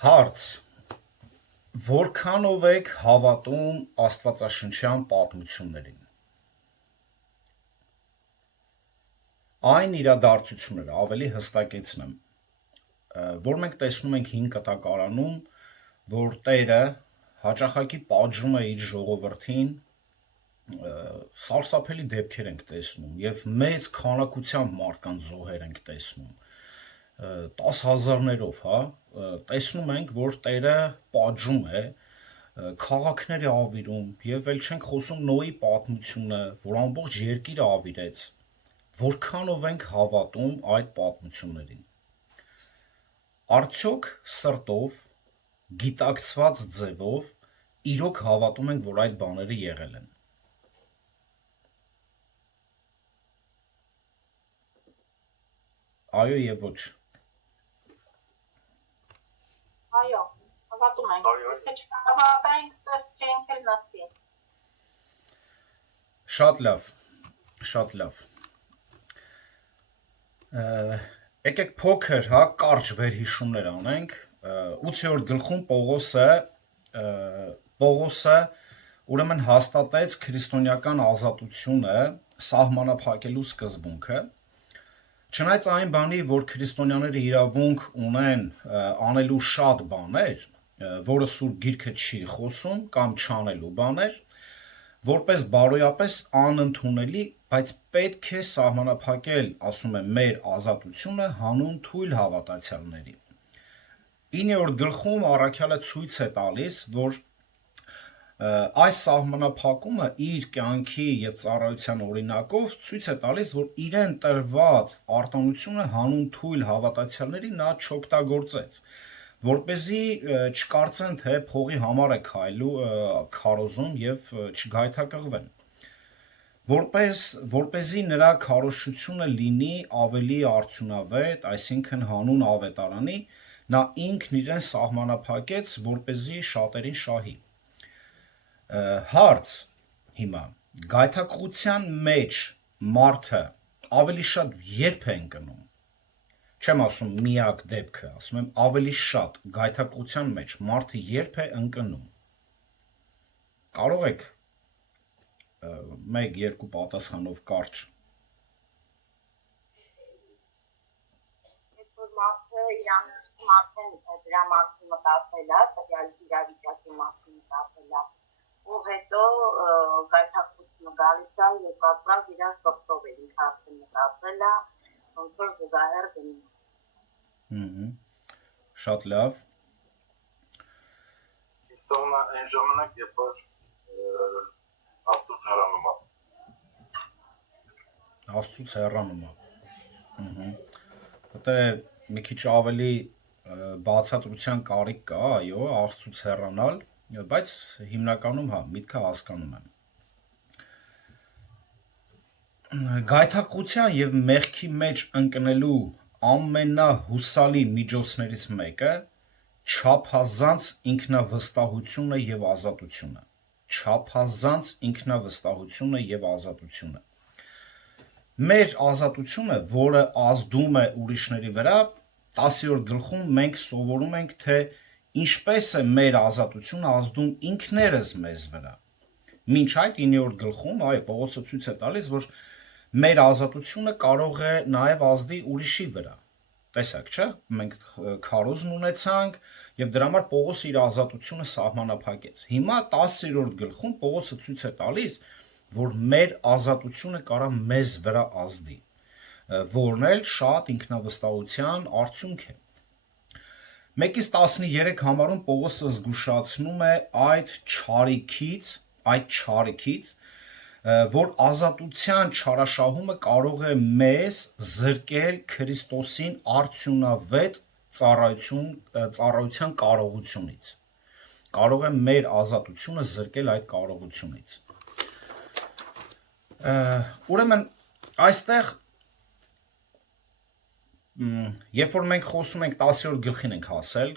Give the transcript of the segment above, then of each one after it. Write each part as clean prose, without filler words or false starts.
Հարց. Որքանով եք հավատում աստվածաշնչյան պատմություններին։ Այն իրադարձությունները ավելի հստակեցնեմ, որ մենք տեսնում ենք հին կտակարանում, որ Տերը հաճախակի պատժում է իր ժողովրդին, սարսափելի դեպքեր ենք տեսնում եւ մեծ քանակությամբ մարդկանց զոհեր ենք տեսնում, 10,000-ներով, տեսնում ենք, որ Տերը պատժում է, քաղաքներ է ավիրում եւ էլ չենք խոսում Նոյի պատմությունը, որ ամբողջ երկիրը ավիրեց, որքանով ենք հավատում այդ պատմություններին։ Արդյոք սրտով, գիտակցված ձևով իրոք հավատում ենք, որ այդ բաները եղել են։ Այո եւ ոչ։ Այո, հավատում ենք։ Եթե չհավատայինք, ստեղ չենք էլ նստի։ Շատ լավ։ Եկեք փոքր, կարճ վերհիշումներ անենք։ 8-րդ գլխում Պողոսը ուրեմն հաստատեց քրիստոնեական ազատությունը սահմանափակելու սկզբունքը։ Չնայած այն բանի, որ քրիստոնյաները իրավունք ունեն անելու շատ բաներ, որը Սուրբ Գիրքը չի խոսում կամ չանելու բաներ, որպես բարոյապես անընդունելի, բայց պետք է սահմանափակել, ասում է, մեր ազատությունը հանուն թույլ հավատացյալների։ 9-րդ գլխում առաքյալը ցույց է տալիս, որ այս սահմանափակումը իր կյանքի եւ ծառայության օրինակով ցույց է տալիս, որ իրեն տրված արտոնությունը հանուն թույլ հավատացյալների նա չօգտագործեց, որպեսզի չկարծեն, թե փողի համար է քարոզում եւ չգայթակղվեն, որպեսզի նրա քարոզչությունը լինի ավելի արդյունավետ, այսինքն հանուն ավետարանի, նա ինքն իրեն սահմանափակեց, որպեսզի շատերին շահի։ Հարց հիմա գայթակղության մեջ մարդը ավելի շատ երբ է ընկնում, չեմ ասում միակ դեպքը, ասում եմ ավելի շատ գայթակղության մեջ մարդը երբ է ընկնում, կարող եք 1-2 պատասխանով կարճ։ Երբ որ մարդը իրանցում արդեն դրա մասին մտածել է, տվյալ իրավիճակի մասին մտածել է, ու հետո գայթակղությունը գալիս է եւ կապված իր սոկտով է ինքը արդեն մտածել է, ոնց որ զուգահեռ գնում։ Շատ լավ։ Իստորն այն ժամանակ, երբ որ Աստծուց հեռանում է։ Դա մի քիչ ավելի բացատրության կարիք կա, այո, Աստծուց հեռանալ, բայց հիմնականում միտքը հասկանում եմ։ Գայթակղության եւ մեղքի մեջ ընկնելու ամենահուսալի միջոցներից մեկը չափազանց ինքնավստահությունը եւ ազատությունը։ Չափազանց ինքնավստահությունը եւ ազատությունը։ Մեր ազատությունը, որը ազդում է ուրիշների վրա, 10-րդ գլխում մենք սովորում ենք, թե ինչպես է մեր ազատությունը ազդում ինքներս մեզ վրա։ Մինչ այդ 9-րդ գլխում, այո, Պողոսը ցույց է տալիս, որ մեր ազատությունը կարող է նաև ազդի ուրիշի վրա։ Տեսակ, չէ՞, մենք քարոզն ունեցանք եւ դրա համար Պողոսը իր ազատությունը սահմանափակեց։ Հիմա 10-րդ գլխում Պողոսը ցույց է տալիս, որ մեր ազատությունը կարա մեզ վրա ազդի, որն էլ շատ ինքնավստահության արդյունք է։ 1-13 համարում Պողոսը զգուշացնում է այդ չարիքից, որ ազատության չարաշահումը կարող է մեզ զրկել Քրիստոսին արդյունավետ ծառայության կարողությունից։ Կարող է մեր ազատությունը զրկել այդ կարողությունից։ Ուրեմն այստեղ երբ որ մենք խոսում ենք 10-րդ գլխին ենք հասել,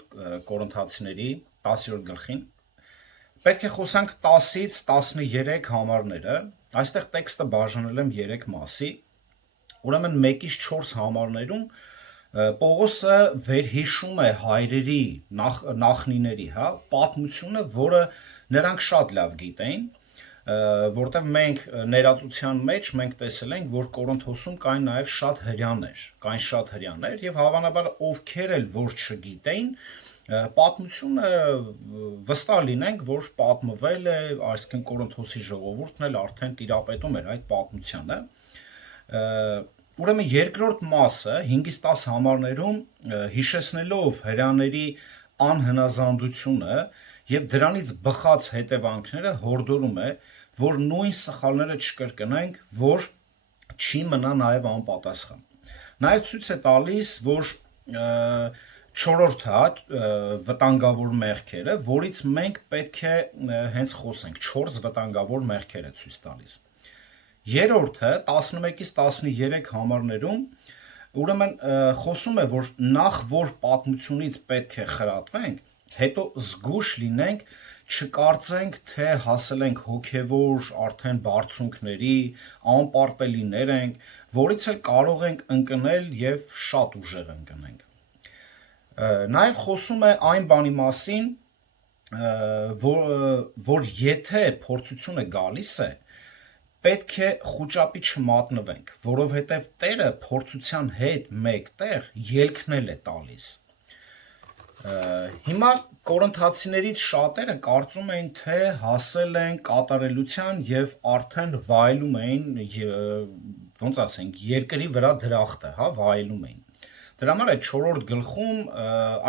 Կորինթացիների 10-րդ գլխին, պետք է խոսանք 10-ից 13 համարները, այստեղ տեքստը բաժանել եմ 3 մասի, ուրեմն 1-ից 4 համարներում Պողոսը վերհիշում է հայրերի նախնիների, հա, պատմությունը, որը նրանք շատ լավ գիտեին, որտեղ մենք ներածության մեջ մենք տեսել ենք, որ Կորինթոսում կային նաև շատ հրյաներ, եւ հավանաբար ովքեր էլ որ չգիտեին, պատմությունը վստահ լինենք, որ պատմվել է, այսինքն Կորինթոսի ժողովուրդն էլ արդեն տիրապետում էր այդ պատմությանը։ Ուրեմն երկրորդ մասը 5-ից 10 համարներում հիշեցնելով հրյաների անհնազանդությունը եւ դրանից բխած հետևանքները հորդորում է, որ նույն սխալները չկրկնենք, որ չի մնա նաեւ անպատասխան։ Նաեւ ցույց է տալիս, որ չորրորդը վտանգավոր մեղքերը, որից մենք պետք է հենց խոսենք, 4 վտանգավոր մեղքեր է ցույց տալիս։ Երրորդը 11-ից 13 համարներում ուրեմն խոսում է, որ նախ որ պատմությունից պետք է խրատվենք, հետո զգուշ լինենք, չկարծենք, թե հասել ենք հոգևոր արդեն բարձունքների, անպարտելիներ ենք, որից էլ կարող ենք ընկնել եւ շատ ուժեղ ընկնենք։ Նաեւ խոսում է այն բանի մասին, որ եթե փորձությունը գալիս է, պետք է խուճապի չմատնվենք, որովհետև Տերը փորձության հետ մեկտեղ ելքնել է տալիս։ Հիմա կորինթացիներից շատերը կարծում էին, թե հասել են կատարելության եւ արդեն վայելում էին, ոնց ասենք, երկրի վրա դրախտը, հա, վայելում էին։ Դրա համար է 4-րդ գլխում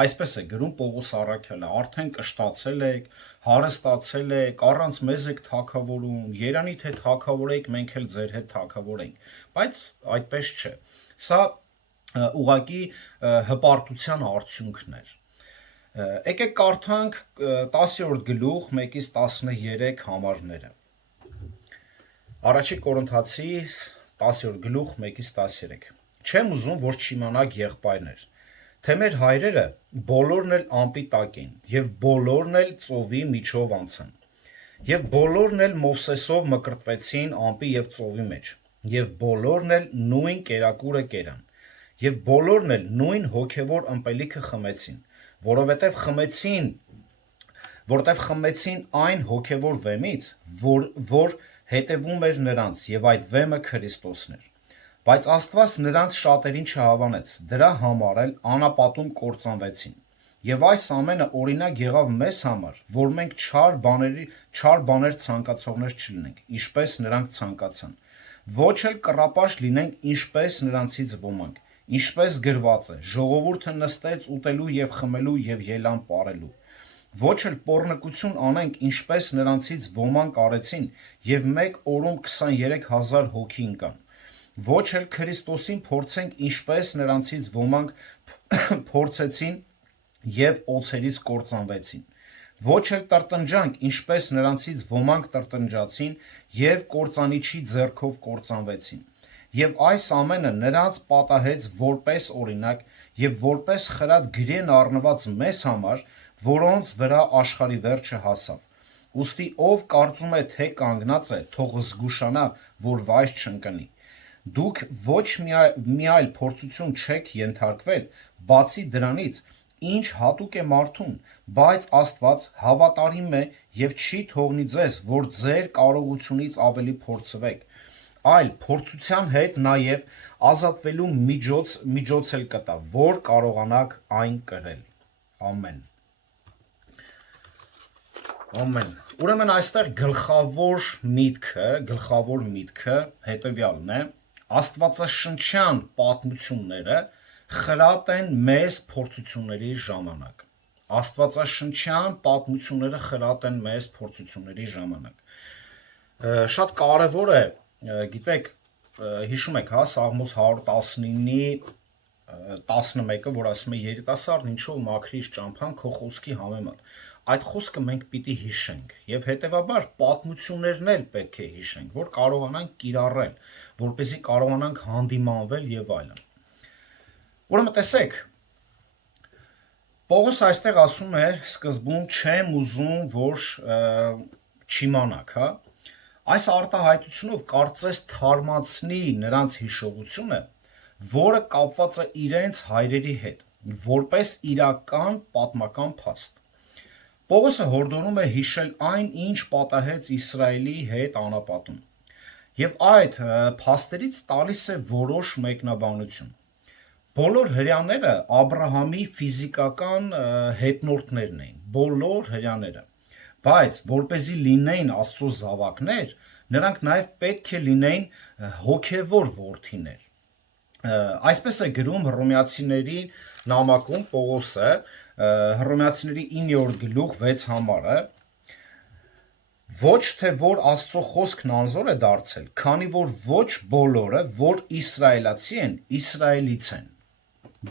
այսպես է գրում Պողոս առաքյալը. արդեն կշտացել եք, հարստացել եք, առանց մեզ եք թագավորում, երանի թե թագավորեք, մենք էլ ձեր հետ թագավորենք, բայց այդպես չէ։ Սա ուղղակի հպարտության արդյունքն էր։ Եկեք կարդանք 10-րդ գլուխ 1-ից 13 համարները։ Առաջի Կորինթացի 10-րդ գլուխ 1-ից 13։ Չեմ ուզում, որ չիմանաք եղբայրներ, թե մեր հայրերը բոլորն էլ անպիտակ են, եւ բոլորն էլ ծովի միջով անցան, եւ բոլորն էլ Մովսեսով մկրտվեցին ամպի եւ ծովի մեջ, եւ բոլորն էլ նույն կերակուրը կերան, եւ բոլորն էլ նույն հոգեվոր ըմպելիքը խմեցին, որովհետեւ խմեցին այն հոգեվոր վեմից, որ հետևում էր նրանց, եւ այդ վեմը Քրիստոսն էր։ Բայց Աստված նրանց շատերին չհավանեց, դրա համար էլ անապատում կործանվեցին։ Եվ այս ամենը օրինակ եղավ մեզ համար, որ մենք չար բաներ ցանկացողներ չլինենք, ինչպես նրանք ցանկացան։ Ոչ էլ կռապաշտ լինենք, ինչպես նրանցից ոմանք, ինչպես գրված է. ժողովուրդը նստեց ուտելու եւ խմելու եւ ելան պարելու։ Ոչ էլ պոռնկություն անենք, ինչպես նրանցից ոմանք արեցին, եւ մեկ օրում 23,000 հոգի ընկան։ Ոչ էլ Քրիստոսին փորձենք, ինչպես նրանցից ոմանք փորձեցին եւ օձերից կործանվեցին։ Ոչ էլ տրտնջանք, ինչպես նրանցից ոմանք տրտնջացին եւ կործանիչի ձեռքով կործանվեցին։ Եվ այս ամենը նրանց պատահեց որպես օրինակ եւ որպես խրատ գրեն առնված մեզ համար, որոնց վրա աշխարհի վերջը հասավ։ Ուստի ով կարծում է, թե կանգնած է, թող զգուշանա, որ վայր չընկնի։ Դուք ոչ մի այլ փորձություն չեք ենթարկվել, բացի դրանից, ինչ հատուկ է մարդուն, բայց Աստված հավատարիմ է եւ չի թողնի ձեզ, որ ձեր կարողությունից ավելի փորձվեք, այլ փորձության հետ նաեւ ազատվելու միջոց էլ կտա, որ կարողանաք այն կրել։ Ամեն։ Ամեն։ Ուրեմն այստեղ գլխավոր միտքը հետեւյալն է. Աստվածաշնչյան պատմությունները խրատ են մեզ փորձությունների ժամանակ։ Աստվածաշնչյան պատմությունները խրատ են մեզ փորձությունների ժամանակ։ Շատ կարևոր է, գիտեք, հիշում եք, հա, Սաղմոս 119-ի 11-ը, որ ասում է երիտասարդ ինչով մաքրիր ճամփան քո խոսքի համեմատ։ Այդ խոսքը մենք պիտի հիշենք եւ հետեւաբար պատմություններն էլ պետք է հիշենք, որ կարողանանք կիրառել, որպեսզի կարողանանք հանդիմանվել եւ այլն։ Ուրեմն տեսեք, Պողոս այստեղ ասում է սկզբում չեմ ուզում, որ չիմանաք, հա։ Այս արտահայտությունով կարծես թարմացնի նրանց հիշողությունը, որը կապված է իրենց հայրերի հետ, որպես իրական պատմական փաստ։ Պողոսը հորդորում է հիշել այն, ինչ պատահեց Իսրայելի հետ անապատում, եւ այդ փաստերից տալիս է որոշ մեկնաբանություն։ Բոլոր հրեաները Աբրահամի ֆիզիկական հետնորդներն էին, բոլոր հրեաները, բայց որպեսզի լինեին Աստծո զավակներ, նրանք նաև պետք է լինեին հոգևոր որդիներ։ Այսպես է գրում Հռոմեացիների նամակում Պողոսը, Հռոմեացիների 9-րդ գլուխ 6 համարը, ոչ թե որ Աստծո խոսքն անզոր է դարձել, քանի որ ոչ բոլորը, որ իսրայելացի են, իսրայելից են։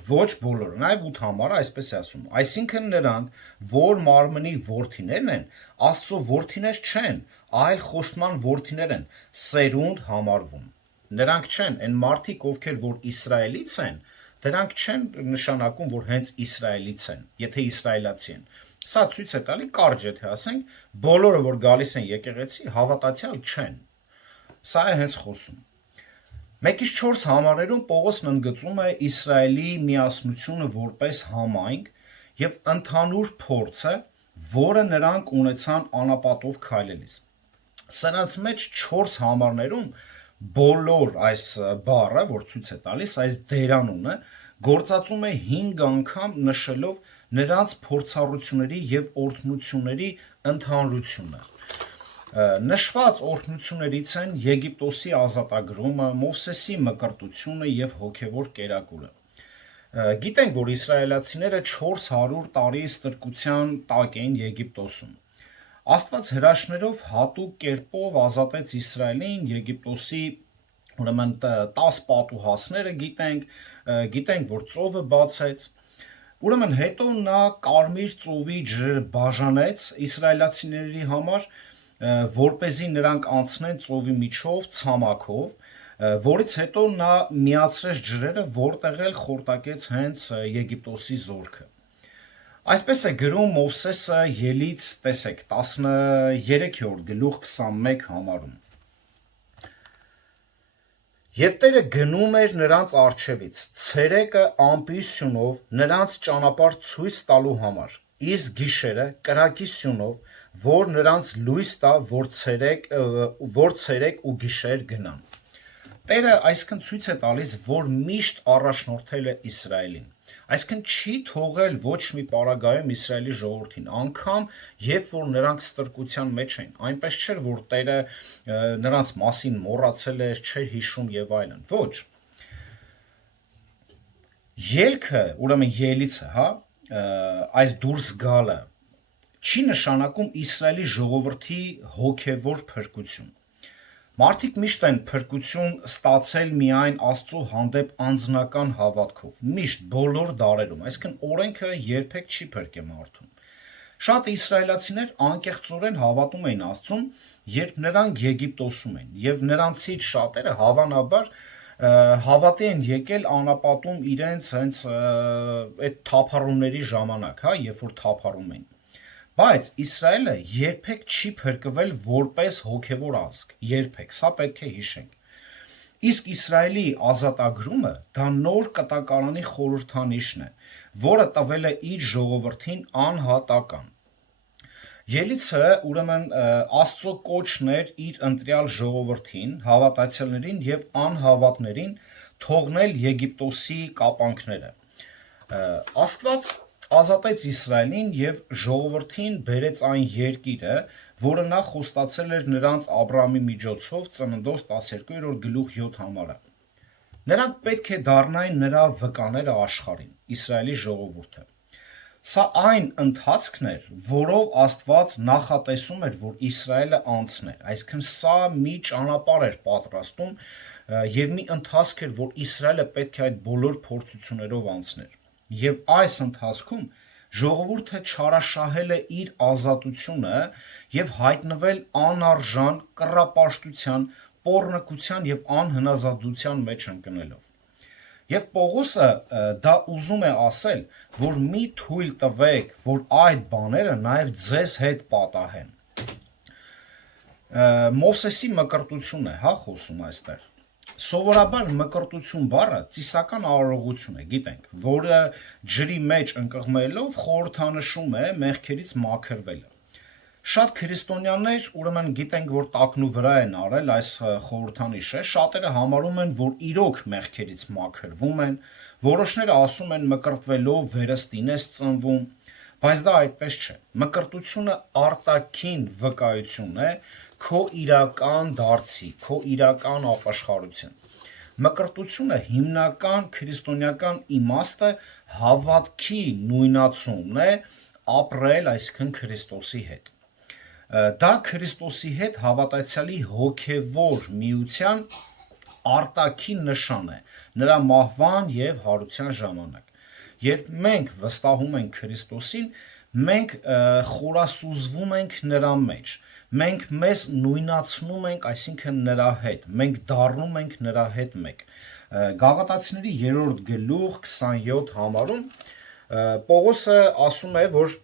Ոչ բոլորը, նաև 8 համարը այսպես է ասում։ Այսինքն նրանք, որ մարմնի որդիներն են, Աստծո որդիներ չեն, այլ խոստման որդիներ են, սերունդ համարվում։ Նրանք չեն, այն մարդիկ, ովքեր որ իսրայելից են, դրանք չեն նշանակում, որ հենց իսրայելից են, եթե իսրայելացի են։ Սա ցույց է տալի կարճ, եթե ասենք, բոլորը, որ գալիս են եկեղեցի, հավատացյալ չեն։ Սա է հենց խոսում։ 1-4 համարերում Պողոսն ընդգծում է Իսրայելի միասնությունը որպես համայնք եւ ընդհանուր փորձը, որը նրանք ունեցան անապատով քայլելիս։ Սրանց մեջ 4 համարներում բոլոր այս բառը, որ ցույց է տալիս, այս դերանունը գործածում է 5 անգամ նշելով նրանց փորձառությունների եւ օրհնությունների ընդհանրությունը։ Նշված օրհնություններից են Եգիպտոսի ազատագրումը, Մովսեսի մկրտությունը եւ հոգեվոր կերակուրը։ Գիտենք, որ իսրայելացիները 400 տարի ստրկության տակ էին Եգիպտոսում։ Աստված հրաշքներով հատուկ կերպով ազատեց Իսրայելին Եգիպտոսի ուրեմն 10 պատուհասները գիտենք, որ ծովը բացեց։ Ուրեմն հետո նա Կարմիր ծովի ջրերը բաժանեց իսրայելացիների համար, որպեսզի նրանք անցնեն ծովի միջով ցամաքով, որից հետո նա միացրեց ջրերը, որտեղ էլ խորտակեց հենց Եգիպտոսի զորքը։ Այսպես է գրում Մովսեսը Ելից, տեսեք, 13-րդ գլուխ 21 համարում։ Եվ Տերը գնում էր նրանց առջևից, ցերեկը ամպի սյունով նրանց ճանապարհ ցույց տալու համար, իսկ գիշերը կրակի սյունով, որ նրանց լույս տա, որ ցերեկ ու գիշեր գնան։ Տերը այսքան ցույց է տալիս, որ միշտ առաջնորդել է Իսրայելին։ Այսքան չի թողել ոչ մի պարագայում Իսրայելի ժողովրդին, անգամ երբ որ նրանք ստրկության մեջ էին, այնպես չէր, որ Տերը նրանց մասին մոռացել էր, չէր հիշում եւ այլն։ Ոչ։ Ելքը, ուրեմն ելիցը, հա, այս դուրս գալը չի նշանակում Իսրայելի ժողովրդի հոգևոր փրկություն։ Մարդիկ միշտ են փրկություն ստացել միայն Աստծո հանդեպ անձնական հավատքով, միշտ բոլոր դարերում, այսինքն օրենքը երբեք չի փրկել մարդուն։ Շատ իսրայելացիներ անկեղծորեն հավատում էին Աստծուն, երբ նրանք Եգիպտոսում էին, եւ նրանցից շատերը հավանաբար հավատի են եկել անապատում իրենց հենց այդ թափառումների ժամանակ, հա, երբ որ թափառում էին։ Բայց Իսրայելը երբեք չի փրկվել որպես հոգևոր ազգ, երբեք, սա պետք է հիշենք։ Իսկ Իսրայելի ազատագրումը դա նոր կտակարանի խորհրդանիշն է, որը տվել է իր ժողովրդին անհատական։ Ելիցը ուրեմն Աստծո կոչն էր իր ընտրյալ ժողովրդին, հավատացյալներին եւ անհավատներին թողնել Եգիպտոսի կապանքները։ Աստված ազատեց Իսրայելին եւ ժողովրդին բերեց այն երկիրը, որը նա խոստացել էր նրանց Աբրահամի միջոցով Ծննդոց 12-րդ գլուխ 7 համարը։ Նրանք պետք է դառնային նրա վկաները աշխարհին, Իսրայելի ժողովուրդը։ Սա այն ընթացքն էր, որով Աստված նախատեսում էր, որ Իսրայելը անցներ, այսինքն սա մի ճանապարհ էր պատրաստում եւ մի ընթացք էր, որ Իսրայելը պետք է այդ բոլոր փորձություններով անցներ։ Եվ այս ընթացքում ժողովուրդը չարաշահել է իր ազատությունը եւ հայտնվել անարժան կռապաշտության, պոռնկության եւ անհնազանդության մեջ ընկնելով։ Եվ Պողոսը դա ուզում է ասել, որ մի թույլ տվեք, որ այդ բաները նաև ձեզ հետ պատահեն։ Մովսեսի մկրտությունն է, հա, խոսում այստեղ։ Սովորաբար մկրտություն բառը ծիսական արարողություն է, գիտենք, որը ջրի մեջ ընկղմելով խորհրդանշում է մեղքերից մաքրվելը։ Շատ քրիստոնյաներ, ուրեմն գիտենք, որ տակնու վրա են արել այս խորհրդանիշը, շատերը համարում են, որ իրոք մեղքերից մաքրվում են, որոշները ասում են մկրտվելով վերստին ես ծնվում, բայց դա այդպես չէ։ Մկրտությունը արտաքին վկայություն է քո իրական դարձի, քո իրական ապաշխարության։ Մկրտությունը հիմնական քրիստոնեական իմաստը հավատքի նույնացումն է ապրել, այսինքն Քրիստոսի հետ։ Դա Քրիստոսի հետ հավատացյալի հոգևոր միության արտաքին նշան է նրա մահվան եւ հարության ժամանակ։ Երբ մենք վստահում ենք Քրիստոսին, մենք խորասուզվում ենք նրա մեջ, մենք մեզ նույնացնում ենք, այսինքն նրա հետ, մենք դառնում ենք նրա հետ մեկ։ Գաղատացիների 3-րդ գլուխ 27 համարում Պողոսը ասում է, որ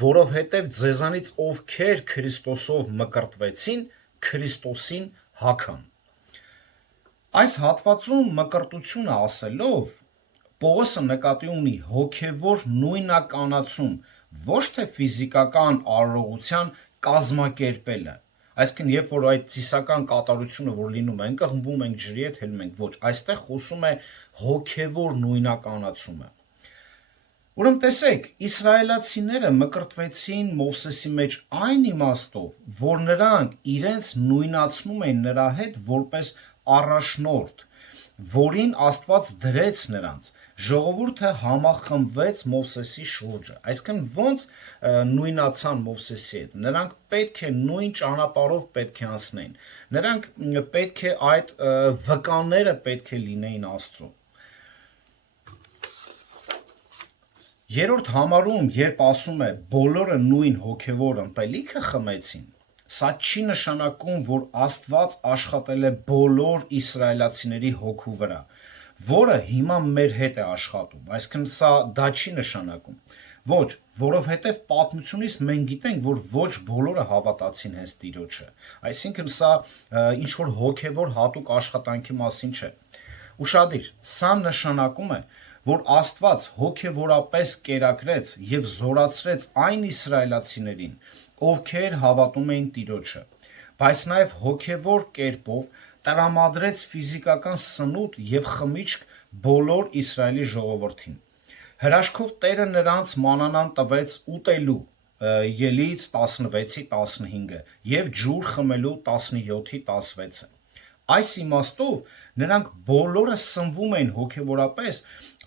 որովհետև ձեզանից ովքեր Քրիստոսով մկրտվեցին, Քրիստոսին հագան։ Այս հատվածում մկրտությունը ասելով Պողոսը նկատի ունի հոգևոր նույնականացում, ոչ թե ֆիզիկական արարողության կազմակերպելը։ Այսինքն, երբ որ այդ ծիսական կատարությունը, որ լինում է, ընկղմվում ենք ջրի հետ, հելնում ենք, ոչ, այստեղ խոսում է հոգևոր նույնականացումը։ Ուրեմն տեսեք, իսրայելացիները մկրտվեցին Մովսեսի մեջ այն իմաստով, որ նրանք իրենց նույնացնում են նրա հետ որպես առաջնորդ, որին Աստված դրեց նրանց։ Ժողովուրդը համախմբվեց Մովսեսի շուրջը։ Այսինքն ոնց նույնացան Մովսեսի հետ։ Նրանք պետք է նույն ճանապարհով պետք է անցնեն։ Նրանք պետք է այդ վկաները պետք է լինեին Աստծո։ Երրորդ համարում, երբ ասում է բոլորը նույն հոգևոր ըմպելիքը խմեցին, սա չի նշանակում, որ Աստված աշխատել է բոլոր իսրայելացիների հոգու վրա, որը հիմա մեր հետ է աշխատում, այսինքն սա դա չի նշանակում։ Ոչ, որովհետև պատմությունից մենք գիտենք, որ ոչ բոլորը հավատացին հենց Տիրոջը, այսինքն սա ինչ-որ հոգևոր հատուկ աշխատանքի մասին չէ։ Ուշադիր, սա նշանակում է, որ Աստված հոգևորապես կերակրեց եւ զորացրեց այն իսրայելացիներին, ովքեր հավատում էին Տիրոջը, բայց նաեւ հոգևոր կերպով տրամադրեց ֆիզիկական սնունդ եւ խմիչք բոլոր Իսրայելի ժողովրդին։ Հրաշքով Տերը նրանց մանանան տվեց ուտելու Ելից 16-ի 15-ը եւ ջուր խմելու 17-ի 16-ը։ Այս իմաստով նրանք բոլորը սնվում էին հոգևորապես,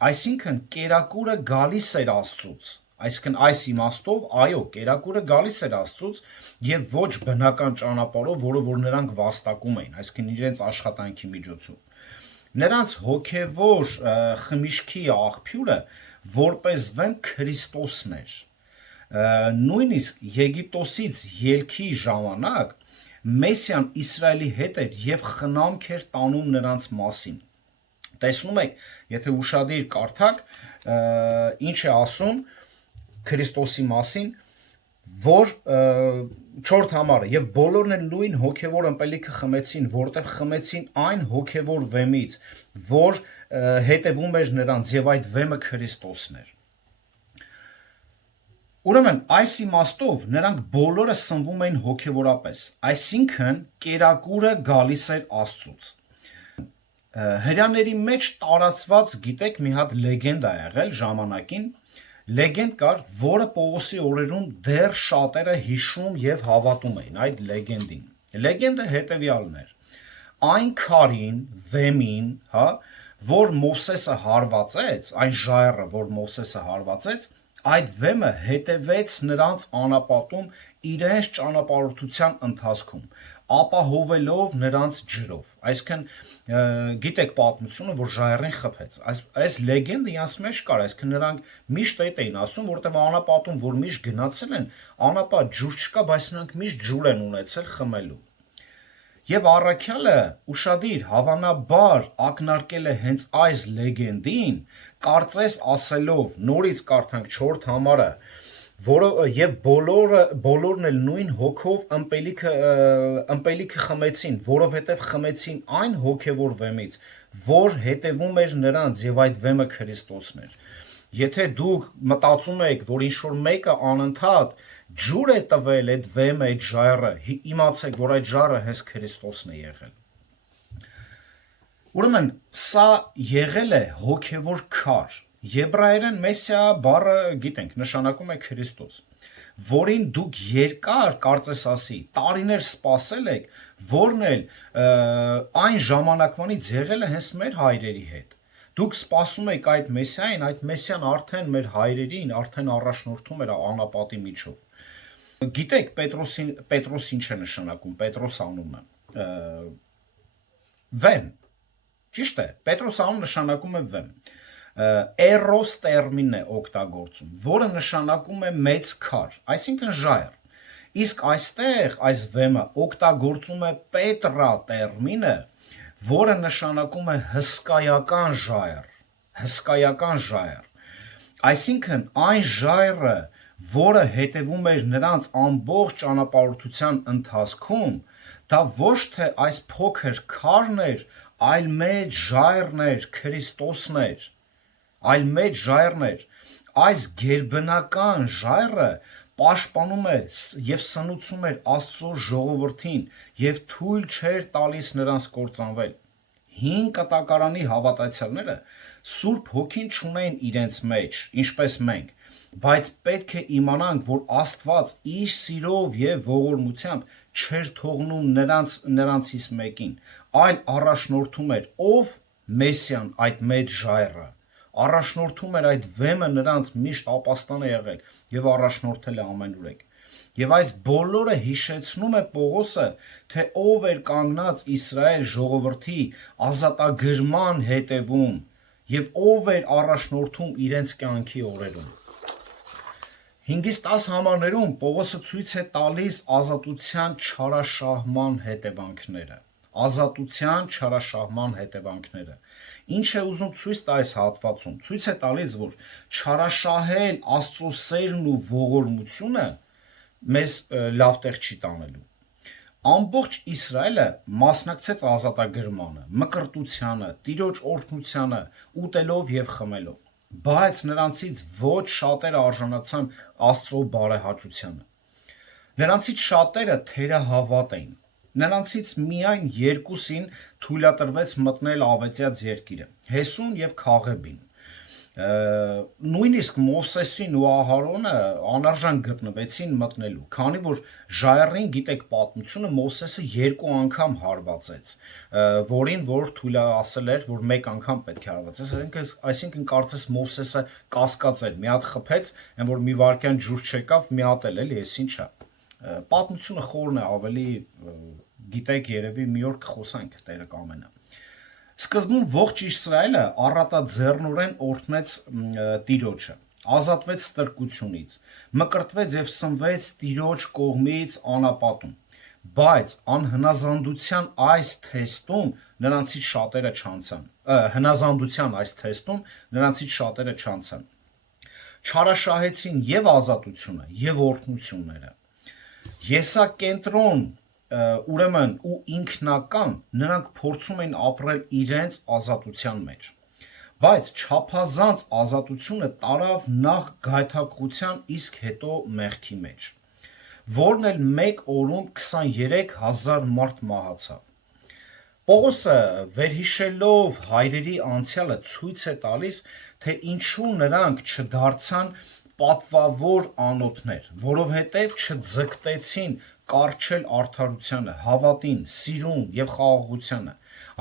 այսինքն կերակուրը գալիս էր Աստծուց։ Այսինքն այս իմաստով, այո, կերակուրը գալիս էր Աստծուց եւ ոչ բնական ճանապարհով, որը որ նրանք վաստակում էին, այսինքն իրենց աշխատանքի միջոցով։ Նրանց հոգևոր խմիչքի աղբյուրը որպես վեմ Քրիստոսն էր։ Նույնիսկ Եգիպտոսից ելքի ժամանակ Մեսիան Իսրայելի հետ էր եւ խնամք էր տանում նրանց մասին։ Տեսնում եք, եթե ուշադիր կարդաք, ինչ է ասում Քրիստոսի մասին, որ 4 համարը եւ բոլորն են նույն հոգեվոր ըմպելիքը խմեցին, որտեղ խմեցին այն հոգեվոր վեմից, որ հետևում էր նրանց եւ այդ վեմը Քրիստոսն էր։ Ուրեմն այս իմաստով նրանք բոլորը սնվում էին հոգևորապես, այսինքն կերակուրը գալիս էր Աստծուց։ Հրյաների մեջ տարածված, գիտեք, մի հատ լեգենդ ա եղել ժամանակին, լեգենդ կար, որը Պողոսի օրերում դեռ շատերը հիշում եւ հավատում էին այդ լեգենդին։ Լեգենդը հետեւյալն էր. այն քարին, վեմին, հա, որ Մովսեսը հարվածեց, այն ժայռը, որ Մովսեսը հարվածեց, այդ վեմը հետևեց նրանց անապատում իրենց ճանապարհորդության ընթացքում, ապահովելով նրանց ջրով։ Այսինքն գիտեք պատմությունը, որ ժայռին խփեց։ Այս լեգենդը իրանց մեջ կար, այսինքն նրանք միշտ այդ էին ասում, որտեղ անապատում, որ միշտ գնացել են, անապատ ջուր չկա, բայց նրանք միշտ ջուր են ունեցել խմելու։ Եվ առաքյալը ուշադիր հավանաբար ակնարկել է հենց այս լեգենդին, կարծես ասելով, նորից կարդանք 4 համարը, եւ բոլորն էլ նույն հոգով ըմպելիքը խմեցին, որովհետեւ խմեցին այն հոգեվոր վեմից, որ հետևում էր նրանց, եւ այդ վեմը Քրիստոսն էր։ Եթե դուք մտածում եք, որ ինչ-որ մեկը անընդհատ ջուր է տվել այդ վեմը, այդ ժայռը, իմացեք, որ այդ ժայռը հենց Քրիստոսն է եղել։ Ուրեմն սա եղել է հոգևոր քար։ Եբրայերեն մեսիա բառը գիտենք, նշանակում է Քրիստոս, որին դուք երկար, կարծես ասի, տարիներ սպասել եք, որն էլ այն ժամանակվանից եղել է հենց մեր հայրերի հետ։ Դուք սպասում եք այդ մեսիային, այդ մեսիան արդեն մեր հայրերին արդեն առաջնորդում էր անապատի միջով։ Գիտեք, Պետրոս ինչ է նշանակում, Պետրոս անունը։ Վեմ։ Ճիշտ է, Պետրոս անունը նշանակում է վեմ։ Էրոս տերմինն է օգտագործում, որը նշանակում է մեծ քար, այսինքն ժայռ։ Իսկ այստեղ այս վեմը օգտագործում է պետրա տերմինը, որը նշանակում է հսկայական ժայռ։ Այսինքն այն ժայռը, որը հետևում էր նրանց ամբողջ ճանապարհորդության ընթացքում, դա ոչ թե այս փոքր քարն էր, այլ մեծ ժայռն էր, Քրիստոսն էր։ Այս գերբնական ժայռը պաշտպանում է եւ սնուցում էր Աստծո ժողովրդին եւ թույլ չէր տալիս նրանց կործանվել։ Հին կտակարանի հավատացյալները Սուրբ Հոգին չունեն իրենց մեջ, ինչպես մենք, բայց պետք է իմանանք, որ Աստված իր սիրով եւ ողորմությամբ չէր թողնում նրանցից մեկին, այլ առաջնորդում էր ով Մեսիան, այդ մեծ ժայռը, առաջնորդում էր այդ վեմը նրանց միշտ ապաստան է եղել եւ առաջնորդել է ամենուրեք։ Եվ այս բոլորը հիշեցնում է Պողոսը, թե ով էր կանգնած Իսրայել ժողովրդի ազատագրման հետևում եւ ով էր առաջնորդում իրենց կյանքի օրերում։ 5-10 համարներում Պողոսը ցույց է տալիս ազատության չարաշահման հետևանքները։ Ինչ է ուզում ցույց տա այս հատվածում։ Ցույց է տալիս, որ չարաշահել Աստծո սերն ու ողորմությունը մեզ լավ տեղ չի տանելու։ Ամբողջ Իսրայելը մասնակցեց ազատագրմանը, մկրտությանը, Տիրոջ օրհնությանը, ուտելով եւ խմելով, բայց նրանցից ոչ շատերը արժանացան Աստծո բարեհաճությանը։ Նրանցից շատերը թերահավատ էին։ Նրանցից միայն 2-ին թույլատրվեց մտնել Ավետյաց երկիրը՝ Հեսուն եւ Քաղեբին։ Նույնիսկ Մովսեսին ու Ահարոնը անարժան գտնվեցին մտնելու, քանի որ ժայռին, գիտեք պատմությունը, Մովսեսը 2 անգամ հարվածեց, որին որ թույլ ասել էր, որ 1 անգամ պետք է հարվածես, այսինքն կարծես Մովսեսը կասկած էր, մի հատ խփեց, այն որ մի վարքյան ջուր չեկավ, մի հատ էլի, էս ինչա։ Պատմությունը խորն է, ավելի գիտեք, երևի մի օր կխոսանք Տերը կամենա։ Սկզբում ողջ Իսրայելը առատաձեռնորեն օրհնեց Տիրոջը, ազատվեց ստրկությունից, մկրտվեց եւ սնվեց Տիրոջ կողմից անապատում, բայց անհնազանդության այս թեստում նրանցից շատերը չանցան։ Չարաշահեցին եւ ազատությունը, եւ օրհնությունները։ Եսակենտրոն ուրեմն ու ինքնական նրանք փորձում էին ապրել իրենց ազատության մեջ, բայց չափազանց ազատությունը տարավ նախ գայթակղության, իսկ հետո մեղքի մեջ, որն էլ մեկ օրում 23,000 մարդ մահացավ։ Պողոսը վերհիշելով հայրերի անցյալը ցույց է տալիս, թե ինչու նրանք չդարձան պատվավոր անոթներ, որովհետև չձգտեցին կառչել արդարությանը, հավատին, սիրուն եւ խաղաղությանը։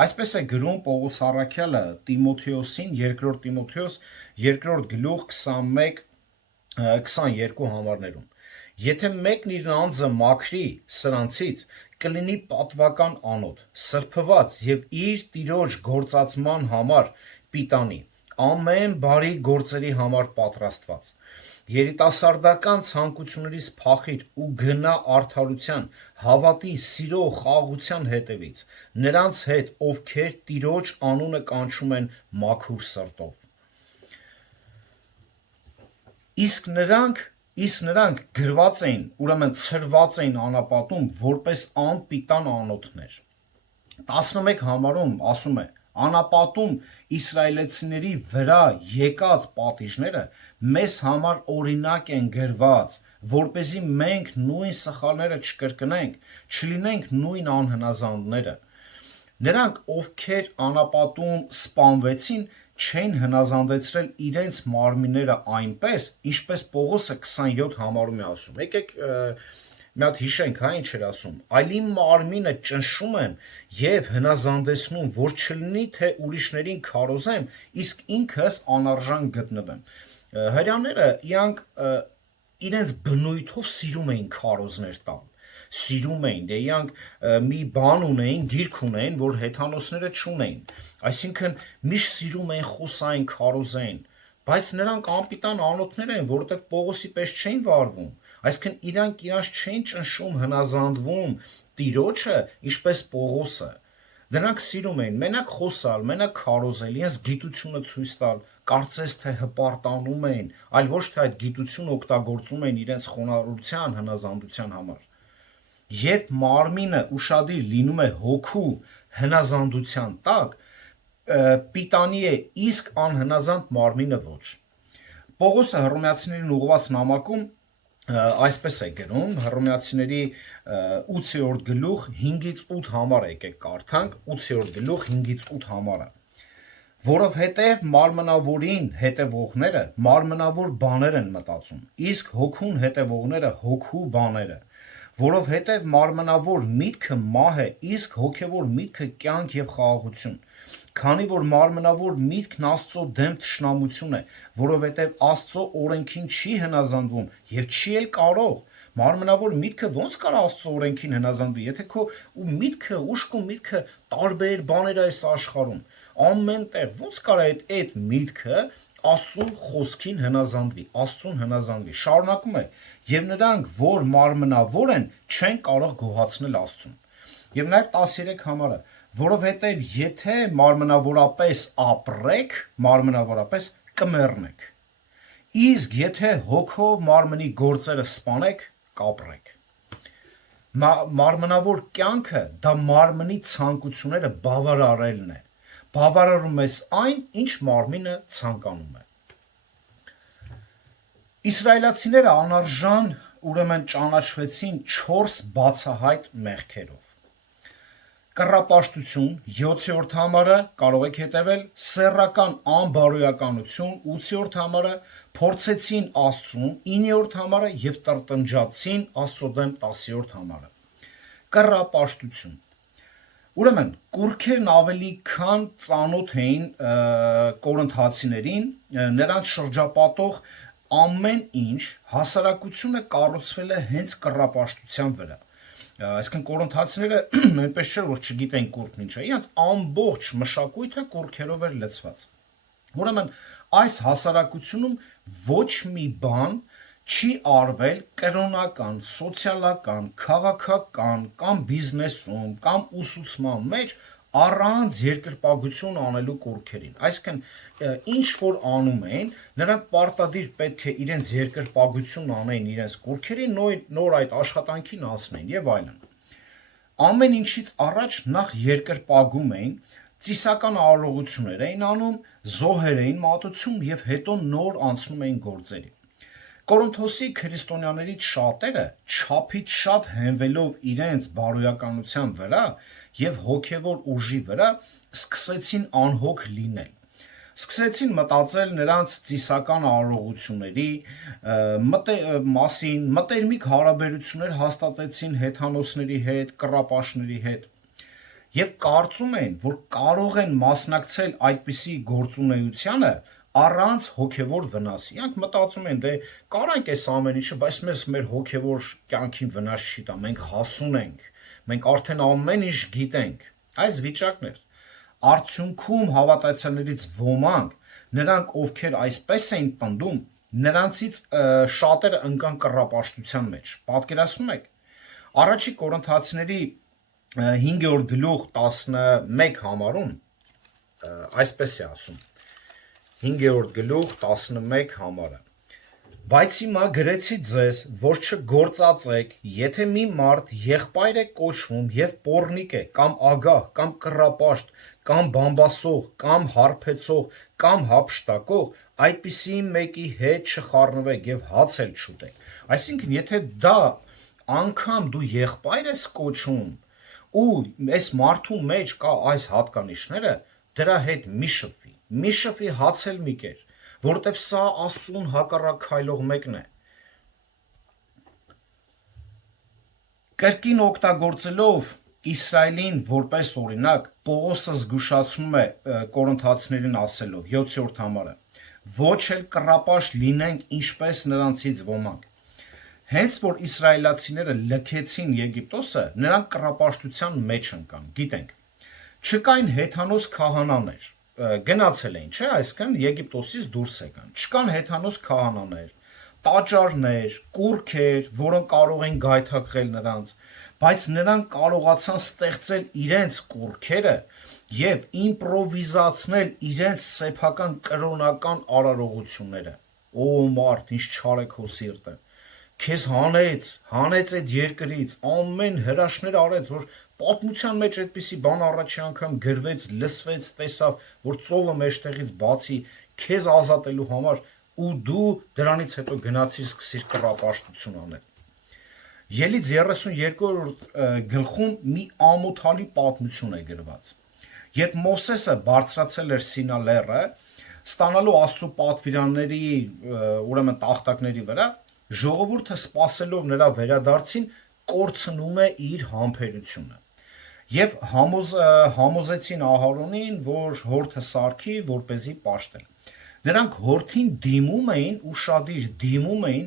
Այսպես է գրում Պողոս առաքյալը Տիմոթեոսին, 2 Տիմոթեոս 2 գլուխ 21-22 համարներում։ Եթե մեկն իր անձը մաքրի սրանցից, կլինի պատվական անոթ, սրբված եւ իր Տիրոջ գործածման համար պիտանի, ամեն բարի գործերի համար պատրաստված։ Երիտասարդական ցանկություններից փախիր ու գնա արդարության, հավատի, սիրո, խաղաղության հետևից, նրանց հետ, ովքեր Տիրոջ անունը կանչում են մաքուր սրտով։ Իսկ նրանք Իսկ նրանք գրված էին, ուրեմն ցրված էին անապատում որպես անպիտան անոթներ։ 11 համարում ասում է. անապատում իսրայելցիների վրա եկած պատիժները մեզ համար օրինակ են գրված, որպեսզի մենք նույն սխալները չկրկնենք, չլինենք նույն անհնազանդները։ Նրանք, ովքեր անապատում սպանվեցին, չեն հնազանդեցրել իրենց մարմինները այնպես, ինչպես Պողոսը 27 համարում է ասում։ Եկեք մի հատ հիշենք, ինչ էր ասում. այլ իմ մարմինը ճնշում եմ եւ հնազանդեցնում, որ չլինի թե ուրիշներին քարոզեմ, իսկ ինքս անարժան գտնվեմ։ Հрьяաները իրանք իրենց բնույթով սիրում էին քարոզներ տալ, սիրում էին, դե իրանք մի բան ունեին, գիրք ունեին, որ հեթանոսները չունեին, այսինքն միշտ սիրում էին խոսային, քարոզային, բայց նրանք անպիտան անոթներ են, որովհետև Պողոսի պես չէին վարվում, այսինքն իրանք իրանց չէին ճնշում, հնազանդվում Տիրոջը, ինչպես Պողոսը։ Դրանք սիրում էին մենակ խոսալ, մենակ քարոզել, իրենց գիտությունը ցույց տալ, կարծես թե հպարտանում էին, այլ ոչ թե այդ գիտությունը օգտագործում էին իրենց խոնարհության, հնազանդության համար։ Երբ մարմինը ուշադիր լինում է հոգու հնազանդության տակ, պիտանի է իսկ անհնազանդ մարմինը ոչ։ Պողոսը Հռոմեացիներին ուղղված նամակում այսպես է գրում, Հռոմեացիների 8-րդ գլուխ 5-ից 8 համարը եկեք կարդանք, 8-րդ գլուխ 5-ից 8 համարը, որովհետև մարմնավորին հետևողները մարմնավոր բաներ են մտածում, իսկ հոգուն հետևողները հոգու բաները, որովհետև մարմնավոր միտքը մահ է, իսկ հոգևոր միտքը կյանք եւ խաղաղություն, քանի որ մարմնավոր միտքն Աստծո դեմ թշնամություն է, որովհետև Աստծո օրենքին չի հնազանդվում եւ չի էլ կարող։ Մարմնավոր միտքը ո՞նց կարա Աստծո օրենքին հնազանդվի, եթե քո միտքը, ուշք ու միտքը տարբեր բաներ է այս աշխարհում, ամեն տեղ ո՞նց կարա այդ միտքը Աստծո խոսքին հնազանդվի, Աստծուն հնազանդվի։ Շարունակում է. եւ նրանք, որ մարմնավոր են, չեն կարող գոհացնել Աստծուն։ Եվ նաև 13 համարը, որովհետև եթե մարմնավորապես ապրեք, մարմնավորապես կմեռնեք։ Իսկ եթե հոգով մարմնի գործերը սպանեք, կապրեք։ Մարմնավոր կյանքը դա մարմնի ցանկությունները բավարարելն է։ Բավարարում ես այն, ինչ մարմինը ցանկանում է։ Իսրայելացիները անարժան ուրեմն ճանաչվեցին 4 բացահայտ մեղքերով։ Կռապաշտություն 7-րդ համարը, կարող եք հետևել, սեռական անբարոյականություն 8-րդ համարը, փորձեցին Աստծուն 9-րդ համարը եւ տրտնջացին Աստծո դեմ 10-րդ համարը։ Կռապաշտություն։ Ուրեմն կուրքերն ավելի քան ծանոթ էին կորինթացիներին, նրանց շրջապատող ամեն ինչ հասարակությունը կառուցվել է հենց կռապաշտության վրա։ Այսինքն կորինթացիները նույնպես չէր որ չգիտեն կուրքն ինչ է, իրենց ամբողջ մշակույթը կուրքերով էր լցված։ Ուրեմն այս հասարակությունում ոչ մի բան չի արվել կրոնական, սոցիալական, քաղաքական կամ բիզնեսում կամ ուսուցման մեջ առանց երկրպագություն անելու կուրքերին։ Այսինքն ինչ որ անում են, նրանք պարտադիր պետք է իրենց երկրպագություն անեն իրենց կուրքերին, նոր այդ աշխատանքին անցնեն եւ այլն։ Ամեն ինչից առաջ նախ երկրպագում էին, ծիսական արարողություններ էին անում, զոհեր էին մատուցում եւ հետո նոր անցնում էին գործերի։ Կորինթոսի քրիստոնյաներից շատերը չափից շատ հենվելով իրենց բարոյականության վրա եւ հոգեվոր ուժի վրա սկսեցին անհոգ լինել։ Սկսեցին մտածել նրանց ծիսական արարողությունների մասին, մտերմիկ հարաբերություններ հաստատեցին հեթանոսների հետ, կռապաշտների հետ եւ կարծում են, որ կարող են մասնակցել այդպիսի գործունեությանը առանց հոգևոր վնասի։ Իրանք մտածում են, դե կարանք այս ամեն ինչը, բայց մեր հոգևոր կյանքին վնաս չի տա, մենք հասուն ենք, մենք արդեն ամեն ինչ գիտենք։ Այս վիճակն էր։ Արդյունքում հավատացյալներից ոմանք, նրանք ովքեր այսպես էին պնդում, նրանցից շատերը ընկան կռապաշտության մեջ։ Պատկերացնում եք։ Առաջի Կորինթացիների 5-րդ գլուխ 11 համարում այսպես է ասում։ 5-րդ գլուխ 11 համարը։ Բայց հիմա գրեցի ձեզ, որ չգործածեք, եթե մի մարդ եղբայր է կոչվում եւ պոռնիկ է, կամ ագահ, կամ կռապաշտ, կամ բամբասող, կամ հարբեցող, կամ հափշտակող, այդպիսի մեկի հետ չխառնվեք եւ հաց էլ չուտեք։ Այսինքն, եթե դա անգամ դու եղբայր ես կոչում ու այս մարդու մեջ կա այս հատկանիշները, դրա հետ մի շփվի հաց էլ մի կեր, որտեվ սա Աստծուն հակառակ քայլող մեկն է։ Կրկին օգտագործելով Իսրայելին որպես օրինակ, Պողոսը զգուշացնում է Կորինթացիներին ասելով 7-րդ համարը. ոչ էլ կռապաշտ լինենք ինչպես նրանցից ոմանք։ Հենց որ իսրայելացիները լքեցին Եգիպտոսը, նրանք կռապաշտության մեջ ընկան, գիտենք։ Չկային հեթանոս քահանաներ, գնացել էին, չէ՞, այսինքն Եգիպտոսից դուրս եկան։ Չկան հեթանոս քահանաներ, տաճարներ, կուռքեր, որոնք կարող են գայթակղել նրանց, բայց նրանք կարողացան ստեղծել իրենց կուռքերը եւ իմպրովիզացնել իրենց սեփական կրոնական արարողությունները։ Օ մարդ, ինչ չար է քո սիրտը։ Քեզ հանեց այդ երկրից, ամեն հրաշքներ արեց, որ պատմության մեջ այդպիսի բան առաջի անգամ գրվեց, լսվեց, տեսավ, որ ծովը մեջտեղից բացի քեզ ազատելու համար ու դու դրանից հետո գնացիր սկսիր կռապաշտություն անել։ Ելից 32-րդ գլխում մի ամոթալի պատմություն է գրված։ Երբ Մովսեսը բարձրացել էր Սինա լեռը, ստանալու Աստծո պատվիրանների, ուրեմն տախտակների վրա, ժողովուրդը սպասելով նրա վերադարձին կորցնում է իր համբերությունը եւ համոզեցին Ահարոնին, որ հորթը սարքի, որպեսզի պաշտեն։ Նրանք հորթին դիմում էին ուշադիր դիմում էին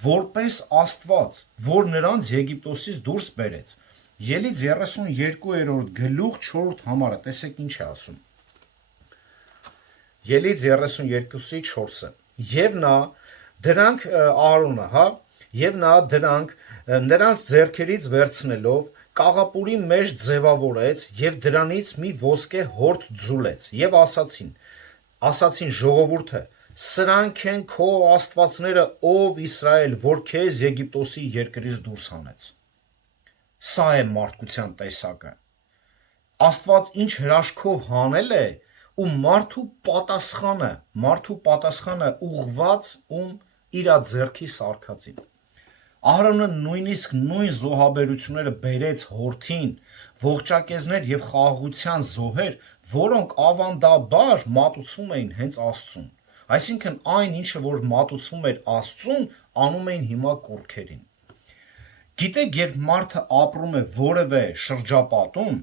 որպես Աստված, որ նրանց Եգիպտոսից դուրս բերեց։ Ելից 32-րդ գլուխ 4-րդ համարը, տեսեք ինչ է ասում։ Ելից 32-ի 4-ը։ Եվ նա դրանք Ահարոնը, հա, եւ նա դրանք նրանց ձեռքերից վերցնելով կաղապուրի մեջ ձևավորեց եւ դրանից մի ոսկե հորթ ձուլեց եւ ասացին ժողովուրդը սրանք են քո աստվածները ով Իսրայել որ քեզ Եգիպտոսի երկրից դուրս հանեց։ Սա է մարդկության տեսակը։ Աստված ինչ հրաշքով հանել է ու մարդու պատասխանը ուղված ում իր ձեռքի սարքածին։ Ահարոնը նույնիսկ նույն զոհաբերությունները բերեց հորթին, ողջակեզներ եւ խաղաղության զոհեր, որոնք ավանդաբար մատուցվում էին հենց Աստծուն։ Այսինքն այն ինչը որ մատուցվում էր Աստծուն, անում էին հիմա կուռքերին։ Գիտեք, երբ մարդը ապրում է որևէ շրջապատում,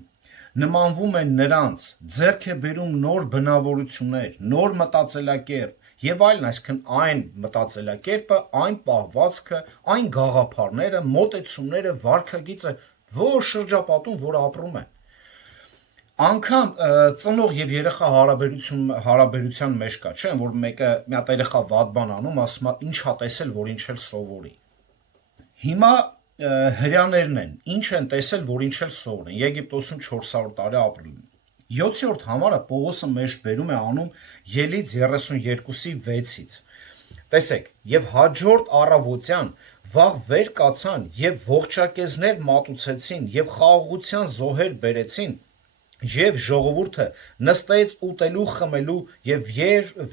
նմանվում է նրանց, ձեռք է բերում նոր բնավորություններ, նոր մտածելակերպ եւ այլն, այսինքն այն մտածելակերպը, այն պահվածքը, այն գաղափարները, մոտեցումները, վարքագիծը, որ շրջապատում որ ապրում է։ Անկամ ծնող եւ երեխա հարաբերության մեջ կա, չէ՞, որ մեկը մի հատ երեխա վատ բան անում, ասում է ինչ հա տեսել, որ ինչ էլ սովորի։ Հիմա հрьяաներն են, ինչ են տեսել, որ ինչ էլ սովորեն։ Եգիպտոսում 400 տարի ապրել են։ 7-րդ համարը Պողոսը մեջ բերում է անում Ելից 32-ի 6-ից։ Տեսեք, եւ հաջորդ առավոտյան վաղ վեր կացան եւ ողջակեզներ մատուցեցին եւ խաղաղության զոհեր բերեցին եւ ժողովուրդը նստեց ուտելու խմելու եւ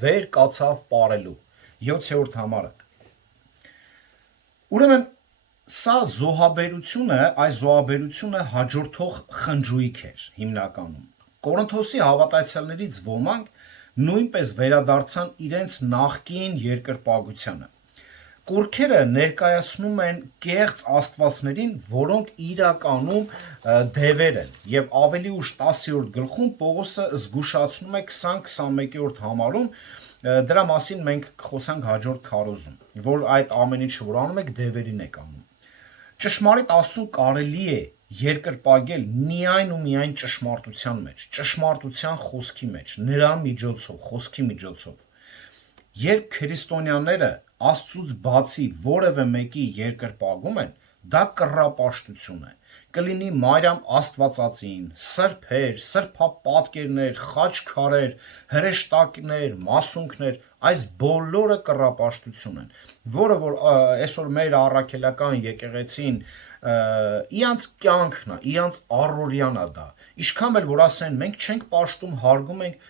վեր կացավ պարելու։ 7-րդ համարը։ Ուրեմն սա այս զոհաբերությունը հաջորդող խնջույք էր հիմնականում։ Կորինթոսի հավատացյալներից ոմանք նույնպես վերադարձան իրենց նախկին երկրպագությանը։ Կուռքերը ներկայացնում են կեղծ աստվածներին, որոնք իրականում դևեր են, եւ ավելի ուշ 10-րդ գլխում Պողոսը զգուշացնում է 20-21-րդ համարում, դրա մասին մենք կխոսանք հաջորդ քարոզում, որ այդ ամեն ինչը որ անում եք դևերին եք անում։ Ճշմարիտ Աստծուն կարելի է երկրպագել միայն ու միայն ճշմարտության մեջ, ճշմարտության խոսքի մեջ, նրա միջոցով, խոսքի միջոցով։ Երբ քրիստոնյաները Աստծուց բացի որևէ մեկի երկրպագում են, դա կռապաշտություն է։ Կլինի Մարիամ Աստվածածին, սրբեր, սրբապատկերներ, խաչքարեր, հրեշտակներ, մասունքներ, այս բոլորը կռապաշտություն են, որը որ այսօր մեր առաքելական եկեղեցին իրանց կյանքն է, իրանց առօրյան է դա։ Ինչքան էլ որ ասեն, մենք չենք պաշտում, հարգում ենք,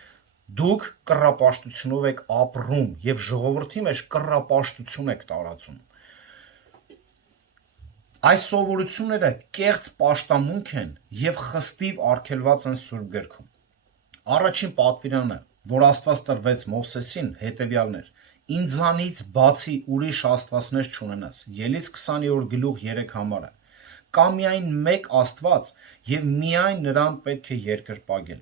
դուք կռապաշտությունով եք ապրում եւ ժողովրդի մեջ կռապաշտություն եք տարածում։ Այս սովորությունները կեղծ պաշտամունք են եւ խստիվ արգելված են Սուրբ գրքում։ Առաջին պատվիրանը, որ Աստված տրվեց Մովսեսին, հետեւյալն էր. Ինձանից բացի ուրիշ աստվածներ չունենաս։ Ելից 20-րդ գլուխ 3 համարը։ Կա միայն մեկ Աստված եւ միայն նրան պետք է երկրպագել։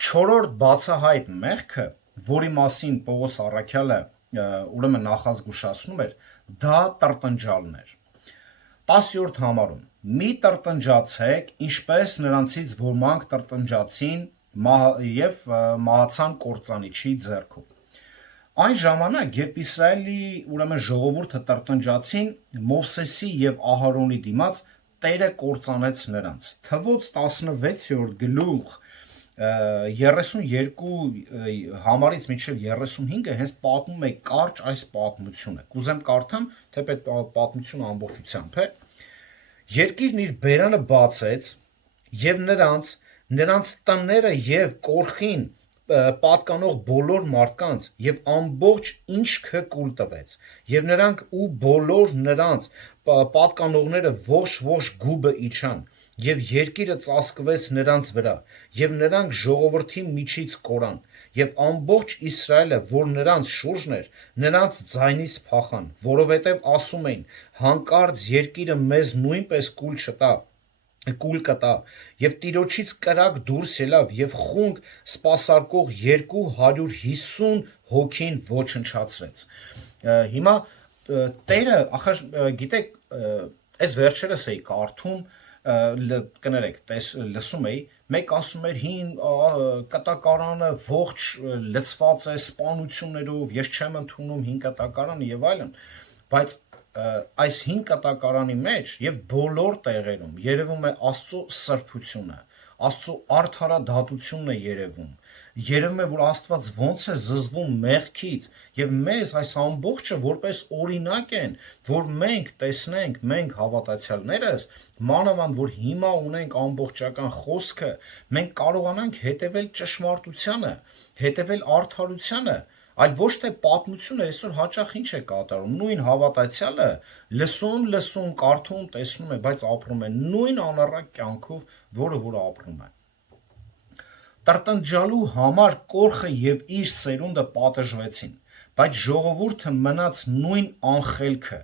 Չորրորդ բացահայտ մեղքը, որի մասին Պողոս առաքյալը ուրեմն նախազգուշացնում էր, դա տրտնջալն էր։ 10-րդ համարում մի տրտնջացեք, ինչպես նրանցից ոմանք տրտնջացին եւ մահացան կործանիչի ձեռքով։ Այն ժամանակ, երբ Իսրայելի ուրեմն ժողովուրդը տրտնջացին Մովսեսի եւ Ահարոնի դիմաց, Տերը կործանեց նրանց։ Թվոց 16-րդ գլուխ 32 համարից մինչև 35-ը հենց պատմում է կարճ այս պատմությունը։ Կուզեմ կարդամ, թեպետ պատմությունը ամբողջությամբ է։ Երկիրն իր բերանը բացեց եւ նրանց տները եւ կորխին պատկանող բոլոր մարդկանց եւ ամբողջ ինչքը կուլ տվեց եւ նրանք ու բոլոր նրանց պատկանողները ողջ գուբը իջան եւ երկիրը ծածկվեց նրանց վրա եւ նրանք ժողովրդի միջից կորան եւ ամբողջ Իսրայելը որ նրանց շուրջն էր նրանց ձայնից փախան որովհետեւ ասում էին հանկարծ երկիրը մեզ նույնպես կուլ կտա եւ Տիրոջից կրակ դուրս ելավ եւ խունկ սպասարկող 250 հոգին ոչնչացրեց։ Հիմա Տերը, ախր գիտեք, այս վերջերս էի կարդում, կներեք, լսում էի, մեկ ասում էր հին կտակարանը ողջ լցված է սպանություններով, ես չեմ ընդունում հին կտակարանը եւ այլն, բայց այս հին կտակարանի մեջ եւ բոլոր տեղերում երևում է Աստծո սրբությունը, Աստծո արդարադատությունն է երևում է, որ Աստված ոնց է զզվում մեղքից եւ մեզ այս ամբողջը որպես օրինակ են, որ մենք տեսնենք, մենք հավատացյալներս, մանավանդ որ հիմա ունենք ամբողջական խոսքը, մենք կարողանանք հետևել ճշմարտությանը, հետևել արդարությանը, այլ ոչ թե պատմությունը այսօր հաճախ ինչ է կատարում, նույն հավատացյալը լսում, կարդում, տեսնում է, բայց ապրում է նույն անառակ կյանքով, որը որ ապրում է։ Տրտնջալու համար կորխը եւ իր սերունդը պատժվեցին, բայց ժողովուրդը մնաց նույն անխելքը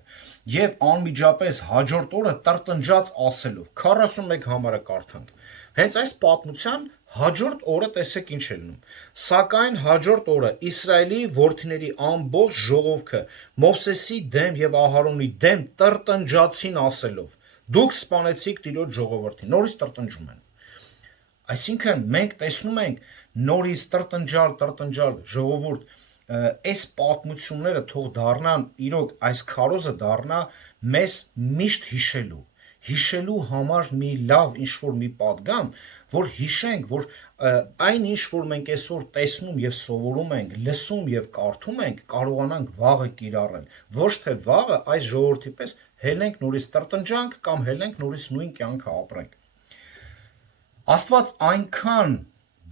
եւ անմիջապես հաջորդ օրը տրտնջաց ասելով 41 համարը կարդանք։ Հենց այս պատմության հաջորդ օրը տեսեք ինչ է լինում։ Սակայն հաջորդ օրը Իսրայելի որդիների ամբողջ ժողովքը Մովսեսի դեմ եւ Ահարոնի դեմ տրտնջացին ասելով. Դուք սպանեցիք Տիրոջ ժողովրդին, նորից տրտնջում են։ Այսինքն մենք տեսնում ենք նորից տրտնջալ ժողովուրդ, այս պատմությունները թող դառնան, իրոք այս քարոզը դառնա մեզ միշտ հիշելու համար մի լավ ինչ-որ մի պատգամ, որ հիշենք, որ այն ինչ որ մենք այսօր տեսնում եւ սովորում ենք, լսում եւ կարդում ենք, կարողանանք վաղը կիրառել, ոչ թե վաղը այս ժողովրդի պես հելենք նորից տրտնջանք կամ հելենք նորից նույն կյանքը ապրենք։ Աստված այնքան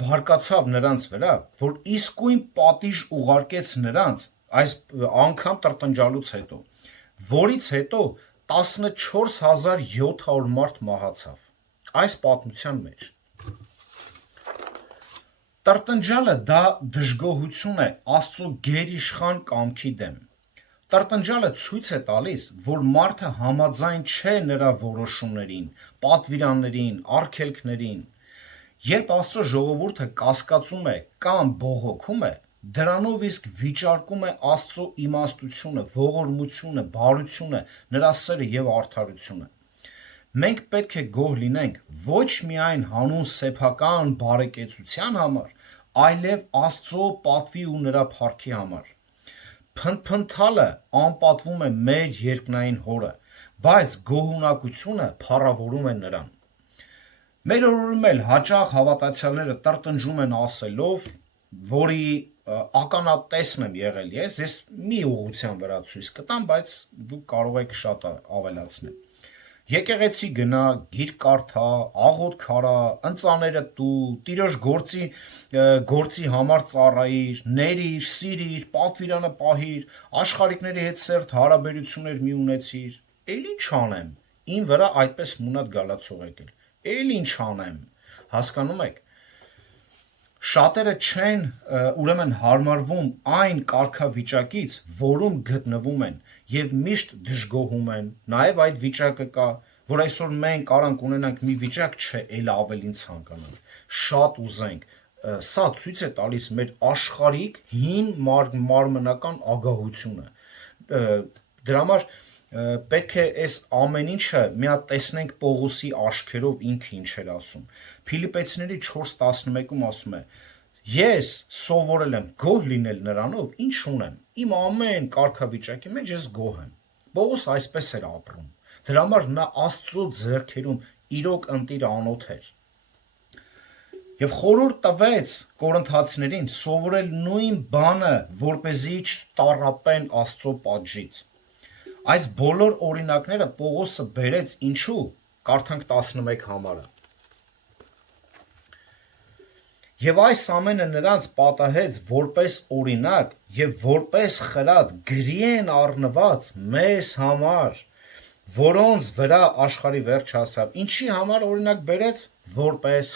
բարկացավ նրանց վրա, որ իսկույն պատիժ ուղարկեց նրանց այս անգամ տրտնջալուց հետո, որից հետո 14700 մարդ մահացավ այս պատմության մեջ։ Տրտնջալը դա դժգոհություն է Աստծո գերիշխան կամքի դեմ։ Տրտնջալը ցույց է տալիս, որ մարդը համաձայն չէ նրա որոշումներին, պատվիրաններին, արգելքներին։ Երբ Աստծո ժողովուրդը կասկածում է կամ բողոքում է, դրանով իսկ վիճարկում է Աստծո իմաստությունը, ողորմությունը, բարությունը, նրա սերը եւ արդարությունը։ Մենք պետք է գոհ լինենք ոչ միայն հանուն սեփական բարեկեցության համար, այլև Աստծո պատվի ու նրա փառքի համար։ Փնթփնթալը անպատվում է մեր երկնային Հորը, բայց գոհունակությունը փառավորում է նրան։ Մեր օրերում էլ հաճախ հավատացյալները տրտնջում են ասելով, որի ականատեսն եմ եղել ես մի ուղղության վրա ցույց կտամ, բայց դուք կարող եք շատ ավելացնել։ Եկեղեցի գնա, գիրք կարդա, աղոթք արա, ընծաները տու, տիրոջ գործի համար ծառայիր, ներիր, սիրիր, պատվիրանը պահիր, աշխարհիկների հետ սերտ հարաբերություններ մի ունեցիր, էլ ինչ անեմ, ին վրա այդպես մունատ գալացող եկել, էլ ինչ անեմ, հասկանում եք։ Շատերը չեն ուրեմն հարմարվում այն կարգավիճակից, որում գտնվում են եւ միշտ դժգոհում են, նաեւ այդ վիճակը կա, որ այսօր մենք արանք ունենանք մի վիճակ չէ, էլ ավելին ցանկանանք, շատ ուզենք, սա ցույց է տալիս մեր աշխարհիկ հին մարմնական ագահությունը, դրա համար պետք է այս ամեն ինչը մի հատ տեսնենք Պողոսի աչքերով ինքը ինչ էր ասում։ Փիլիպեցիների 4:11-ում ասում է. Ես սովորել եմ գոհ լինել նրանով, ինչ ունեմ։ Իմ ամեն կարգավիճակի մեջ ես գոհ եմ։ Պողոս այսպես էր ապրում։ Դրա համար նա Աստծո ձեռքերում իրոք ընտիր անոթ էր։ Եվ խորհուրդ տվեց կորինթացիներին սովորել նույն բանը, որպեսզի չտառապեն Աստծո պատժից։ Այս բոլոր օրինակները Պողոսը բերեց ինչու, կարդանք 11 համարը։ Եվ այս ամենը նրանց պատահեց որպես օրինակ եւ որպես խրատ գրի են առնված մեզ համար, որոնց վրա աշխարհի վերջ հասավ։ Ինչի համար օրինակ բերեց, որպես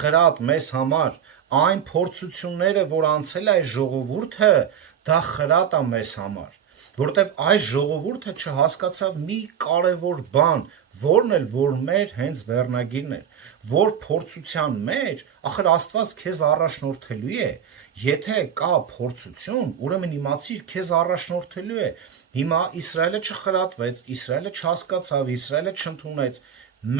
խրատ մեզ համար, այն փորձությունները, որ անցել է այս ժողովուրդը, դա խրատ է մեզ համար, որտեւ այս ժողովուրդը չհասկացավ մի կարևոր բան, որն էլ որ մեր հենց վերնագիրն էր, որ փորձության մեջ, ախր Աստված քեզ առաջնորդելու է, եթե կա փորձություն, ուրեմն իմացիր քեզ առաջնորդելու է։ Հիմա Իսրայելը չխրատվեց, Իսրայելը չհասկացավ, Իսրայելը չընդունեց։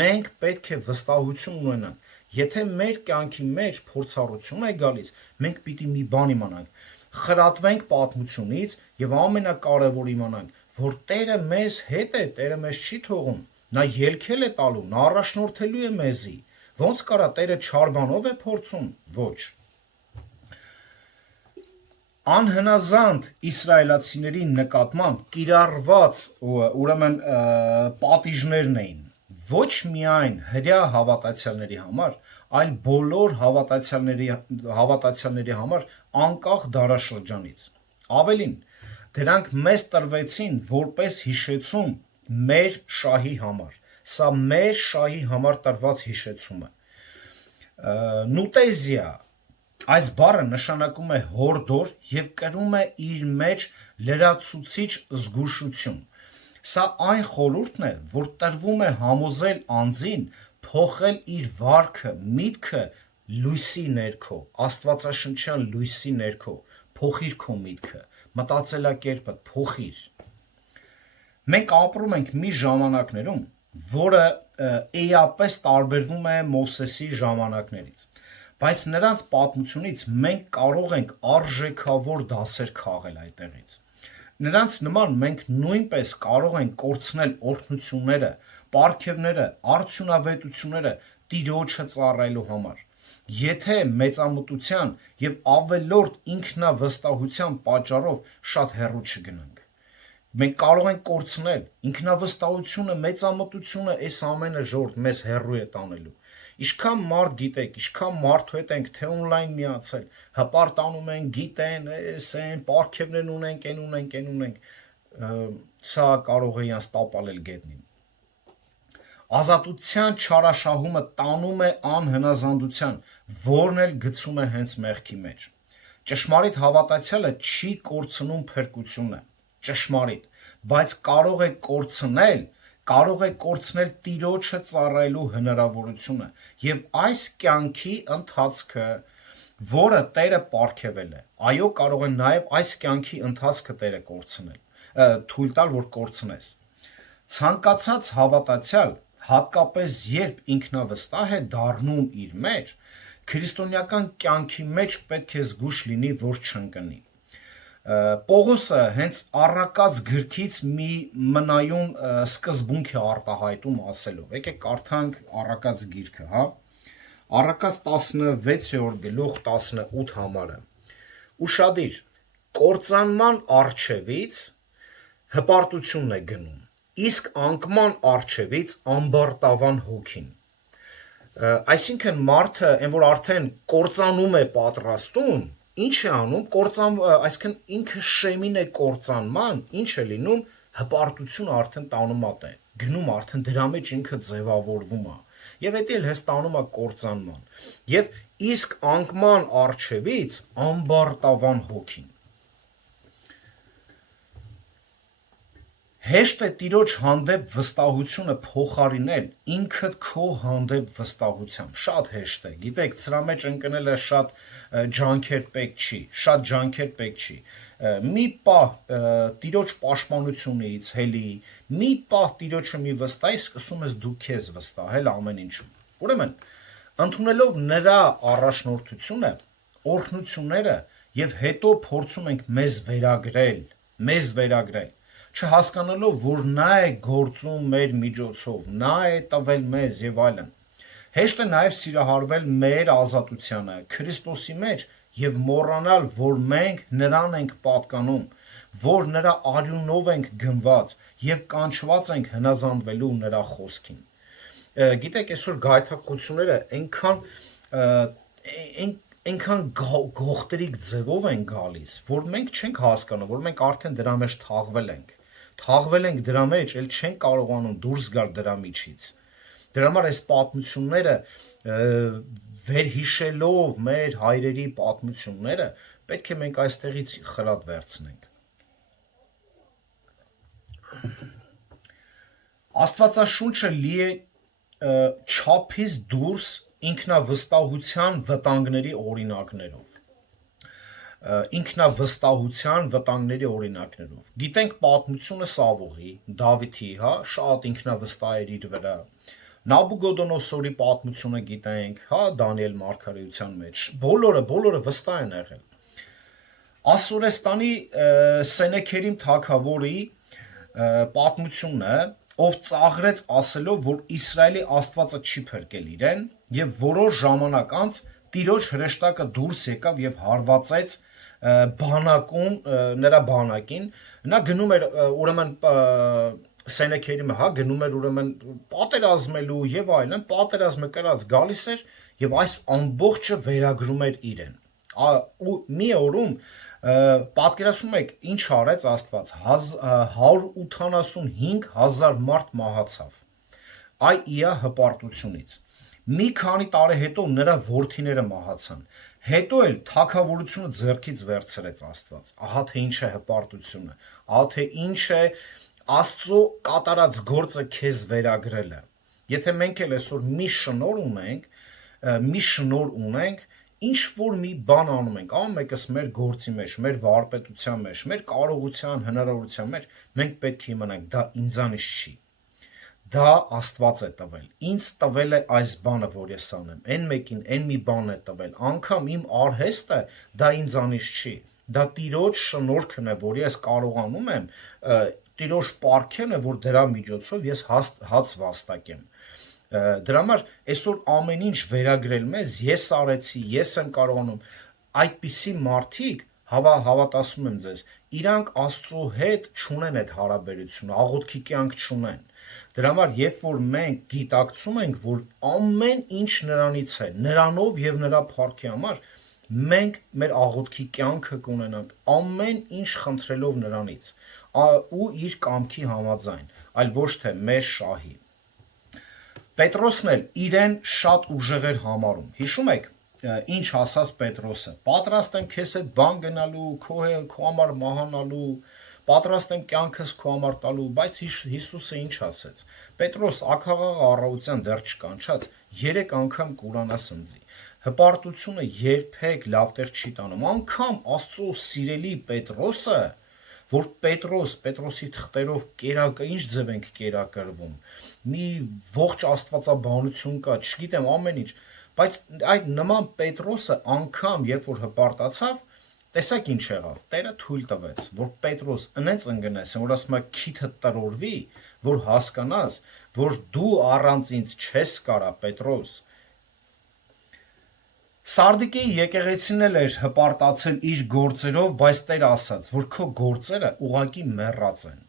Մենք պետք է վստահություն ունենանք։ Եթե մեր կյանքի մեջ փորձառություն է գալիս, մենք պիտի մի բան իմանանք, խրատվենք պատմությունից եւ ամենակարևոր իմանանք, որ Տերը մեզ հետ է, Տերը մեզ չի թողում, նա ելքել է տալու, նա առաջնորդելու է մեզի։ Ոնց կարա Տերը չար բանով է փորձում, ոչ։ Անհնազանդ իսրայելացիների նկատմամբ կիրառված ուրեմն պատիժներն էին ոչ միայն հրյա հավատացյալների համար, այլ բոլոր հավատացյալների համար անկախ դարաշրջանից։ Ավելին, դրանք մեզ տրվեցին որպես հիշեցում մեր շահի համար։ Սա մեր շահի համար տրված հիշեցումը։ Նուտեզիա այս բառը նշանակում է հորդոր եւ կրում է իր մեջ լրացուցիչ զգուշություն։ Սա այն խորհուրդն է, որ տրվում է համոզել անձին փոխել իր վարքը, միտքը լույսի ներքո, աստվածաշնչյան լույսի ներքո, փոխիր քո միտքը, մտածելակերպը փոխիր։ Մենք ապրում ենք մի ժամանակներում, որը էապես տարբերվում է Մովսեսի ժամանակներից, բայց նրանց պատմությունից մենք կարող ենք արժեքավոր դասեր քաղել այդտեղից։ Նրանց նման մենք նույնպես կարող ենք կորցնել օրհնությունները, պարգևները, արդյունավետությունները Տիրոջը ծառայելու համար։ Եթե մեծամտության եւ ավելորդ ինքնավստահության պատճառով շատ հեռու չգնանք։ Մենք կարող ենք կորցնել ինքնավստահությունը, մեծամտությունը, այս ամենը ժորդ մեզ հեռու է տանելու։ Ինչքան մարդ գիտեք, ինչքան մարդու հետ ենք թե օնլայն միացել, հպարտանում են, գիտեն, են, պարգևներ ունենք, այն ունենք, սա կարող է իրանց տապալել գետնին։ Ազատության չարաշահումը տանում է անհնազանդության, որն էլ գցում է հենց մեղքի մեջ։ Ճշմարիտ հավատացյալը չի կորցնում փրկությունը, ճշմարիտ, բայց կարող է կորցնել Տիրոջը ծառայելու հնարավորությունը եւ այս կյանքի ընթացքը, որը Տերը պարգևել է, այո, կարող է նաեւ այս կյանքի ընթացքը Տերը կորցնել, թույլ տալ, որ կորցնես։ Ցանկացած հավատացյալ, հատկապես երբ ինքնավստահ է դառնում իր մեջ, քրիստոնեական կյանքի մեջ պետք է զգուշ լինի, որ չընկնի։ Պողոսը հենց առակած գրքից մի մնայուն սկզբունք է արտահայտում ասելով։ Եկեք կարդանք առակած գիրքը, հա։ Առակած 16-րդ գլուխ 18 համարը։ Ուշադիր, կործանման առջևից հպարտությունն է գնում, իսկ անկման առջևից ամբարտավան հոգին։ Այսինքն մարդը, այն որ արդեն կործանում է պատրաստում, ինչ է անում, այսինքն ինքը շեմին է կործանման, ինչ է լինում, հպարտություն արդեն տանումատ է, գնում արդեն դրա մեջ ինքը ձևավորվում է, եւ դա էլ հենց տանում է կործանման, եւ իսկ անկման առջևից ամբարտավան հոգին։ Հեշտ է տիրոջ հանդեպ վստահությունը փոխարինել ինքդ քո հանդեպ վստահությամբ, շատ հեշտ է, գիտեք, սրա մեջ ընկնելը շատ ջանքեր պետք չի, մի պահ տիրոջ պաշտպանությունից հելի, մի պահ տիրոջը մի վստահի, սկսում ես դու քեզ վստահել ամեն ինչում։ Ուրեմն, ընդունելով նրա առաջնորդությունը, օրհնությունները եւ հետո փորձում ենք մեզ վերագրել, չհասկանալով, որ նա է գործում մեր միջոցով, նա է տվել մեզ եւ այլն։ Հեշտ է նաեւ սիրահարվել մեր ազատությանը Քրիստոսի մեջ եւ մոռանալ, որ մենք նրան ենք պատկանում, որ նրա արյունով ենք գնված եւ կանչված ենք հնազանդվելու նրա խոսքին։ Գիտեք, այսօր գայթակղությունները այնքան գողտրիկ ձևով են գալիս, որ մենք չենք հասկանում, որ մենք արդեն դրա մեջ թաղվել ենք դրա մեջ, էլ չենք կարողանում դուրս գալ դրա միջից։ Դրա համար այս պատմությունները վերհիշելով մեր հայրերի պատմությունները, պետք է մենք այստեղից խրատ վերցնենք։ Աստվածաշունչը լի է չափից դուրս ինքնավստահության վտանգների օրինակներով։ Գիտենք պատմությունը Սավողի, Դավիթի, հա, շատ ինքնավստահ էր իր վրա։ Նաբուգոդոնոսորի պատմությունը գիտենք, հա, Դանիել մարգարեության մեջ։ Բոլորը վստահ են եղել։ Ասորեստանի Սենեքերիմ թագավորի պատմությունը, ով ծաղրեց ասելով, որ Իսրայելի Աստվածը չի փրկել իրեն, եւ որոշ ժամանակ անց Տիրոջ հրեշտակը դուրս եկավ եւ հարվածեց բանակում նրա բանակին, նա գնում էր ուրեմն Սենեքերիմը, հա, գնում էր ուրեմն պատերազմելու եւ այլն, պատերազմը կրած գալիս էր եւ այս ամբողջը վերագրում էր իրեն։ Ու մի օրում պատկերացնում եք ինչ արեց Աստված, 185,000 մարդ մահացավ։ Այ իա հպարտությունից։ Մի քանի տարի հետո նրա որդիները մահացան։ Հետո էլ թագավորությունը ձեռքից վերցրեց Աստված։ Ահա թե ինչ է հպարտությունը, ահա թե ինչ է Աստծո կատարած գործը քեզ վերագրելը։ Եթե մենք էլ այսօր մի շնոր ունենք, ինչ որ մի բան անում ենք, ամենքս մեր գործի մեջ, մեր վարպետության մեջ, մեր կարողության, հնարավորության մեջ, մենք պետք է իմանանք, դա ինձանից չի։ Դա Աստված է տվել, ինձ տվել է այս բանը, որ ես անեմ, այն մեկին այն մի բան է տվել, անգամ իմ արհեստը դա ինձանից չի, դա Տիրոջ շնորհքն է, որ ես կարողանում եմ, Տիրոջ պարգևն է, որ դրա միջոցով ես հաց վաստակեմ։ Դրա համար այսօր ամեն ինչ վերագրել մեզ, ես արեցի, ես եմ կարողանում, այդպիսի մարդիկ հավատացնում եմ ձեզ, իրանք Աստծո հետ չունեն այդ հարաբերությունը, աղոթքի կյանք չունեն։ Դրա համար, երբ որ մենք գիտակցում ենք, որ ամեն ինչ նրանից է, նրանով եւ նրա փառքի համար, մենք մեր աղոթքի կյանքը կունենանք, ամեն ինչ խնդրելով նրանից, ու իր կամքի համաձայն, այլ ոչ թե մեր շահի։ Պետրոսն էլ իրեն շատ ուժեղ էր համարում։ Հիշում եք, ինչ ասաց Պետրոսը. պատրաստ եմ քեզ հետ բան գնալու, քո համար մահանալու, պատրաստ եմ կյանքս քո համար տալու, բայց Հիսուսը ինչ ասեց։ Պետրոս ակաղաղ առավոտյան դեռ չկանչած 3 անգամ կուրանաս ընձի։ Հպարտությունը երբեք լավ տեղ չի տանում։ Անգամ Աստծո սիրելի Պետրոսը, որ Պետրոսի թղթերով կերակը ինչ ձև ենք կերակրվում, մի ողջ աստվածաբանություն կա, չգիտեմ ամեն ինչ, բայց այդ նման Պետրոսը անգամ երբ որ հպարտացավ, Տեսակ ինչ եղավ, Տերը թույլ տվեց, որ Պետրոս ընենց ընկնես, որ ասում է քիթը տրորվի, որ հասկանաս, որ դու առանց ինձ չես կարա, Պետրոս։ Սարդիկեի եկեղեցին էլ էր հպարտացել իր գործերով, բայց Տերը ասաց, որ քո գործերը ուղակի մեռած են։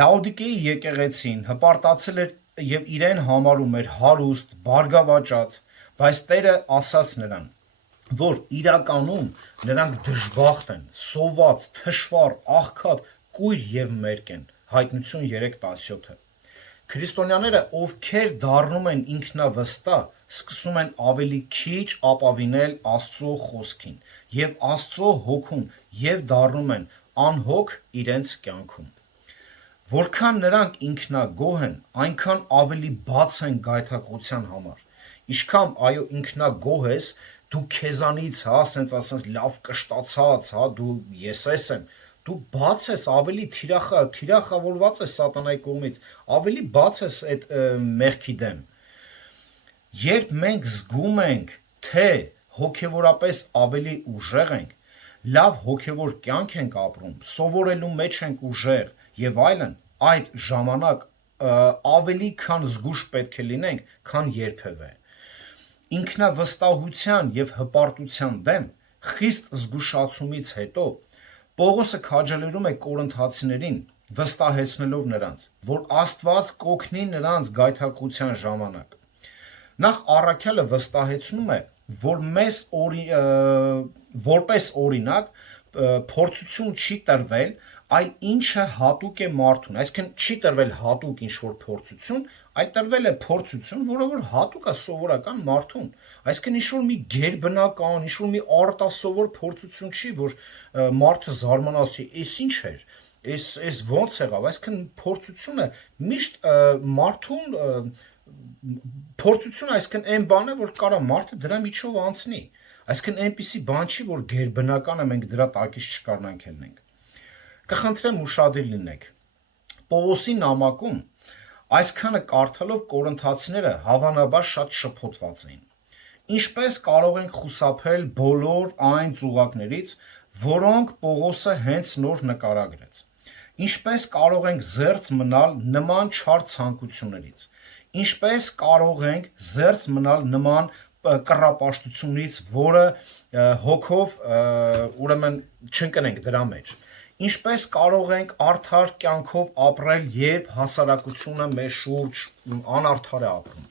Լաոդիկեի եկեղեցին հպարտացել էր եւ իրեն համարում էր հարուստ, բարգավաճած, բայց Տերը ասաց նրան, որ իրականում նրանք դժբախտ են, սոված, թշվառ, աղքատ, կույր եւ մերկ են։ Հայտնություն 3:17-ը։ Քրիստոնյաները, ովքեր դառնում են ինքնավստահ, սկսում են ավելի քիչ ապավինել Աստծո խոսքին եւ Աստծո հոգուն եւ դառնում են անհոգ իրենց կյանքում։ Որքան նրանք ինքնագոհ են, այնքան ավելի բաց են գայթակղության համար։ Ինչքան այո ինքնագոհ ես, դու քեզանից, ասենց լավ կշտացած, դու ես եմ, դու բաց ես, ավելի թիրախավորված ես սատանայի կողմից, ավելի բաց ես այդ մեղքի դեմ։ Երբ մենք զգում ենք, թե հոգևորապես ավելի ուժեղ ենք, լավ հոգևոր կյանք ենք ապրում, սովորելու մեջ ենք ուժեղ եւ այլն, այդ ժամանակ ավելի քան զգուշ պետք է լինենք, քան երբևէ։ Ինքնավստահության եւ հպարտության դեմ խիստ զգուշացումից հետո Պողոսը քաջալերում է կորինթացիներին, վստահեցնելով նրանց, որ Աստված կօգնի նրանց գայթակղության ժամանակ։ Նախ առաքյալը վստահեցնում է, որ մեզ որպես օրինակ փորձություն չի տրվել, այլ ինչը հատուկ է մարդուն, այսինքն չի տրվել հատուկ ինչ-որ փորձություն, այլ տրվել է փորձություն, որը որ հատուկ է սովորական մարդուն, այսինքն ինչ-որ մի գերբնական, ինչ-որ մի արտասովոր փորձություն չի, որ մարդը զարմանալի, էս ինչ էր, էս ոնց եղավ, այսինքն փորձությունը միշտ մարդուն փորձություն, այսինքն այն բան է, որ կարա մարդը դրա միջով անցնի, այսինքն այնպիսի բան չի, որ գերբնական է, մենք դրա տակից չկարնանք ելնենք։ Կխնդրեմ ուշադիր լինեք։ Պողոսի նամակում այսքանը կարդալով կորինթացիները հավանաբար շատ շփոթված էին։ Ինչպես կարող ենք խուսափել բոլոր այն ծուղակներից, որոնք Պողոսը հենց նոր նկարագրեց։ Ինչպես կարող ենք զերծ մնալ նման չար ցանկություններից։ Ինչպես կարող ենք զերծ մնալ նման կռապաշտությունից, որը հոգով ուրեմն չընկնենք դրա մեջ։ Ինչպես կարող ենք արդար կյանքով ապրել, երբ հասարակությունը մեր շուրջ անարդար է ապրում։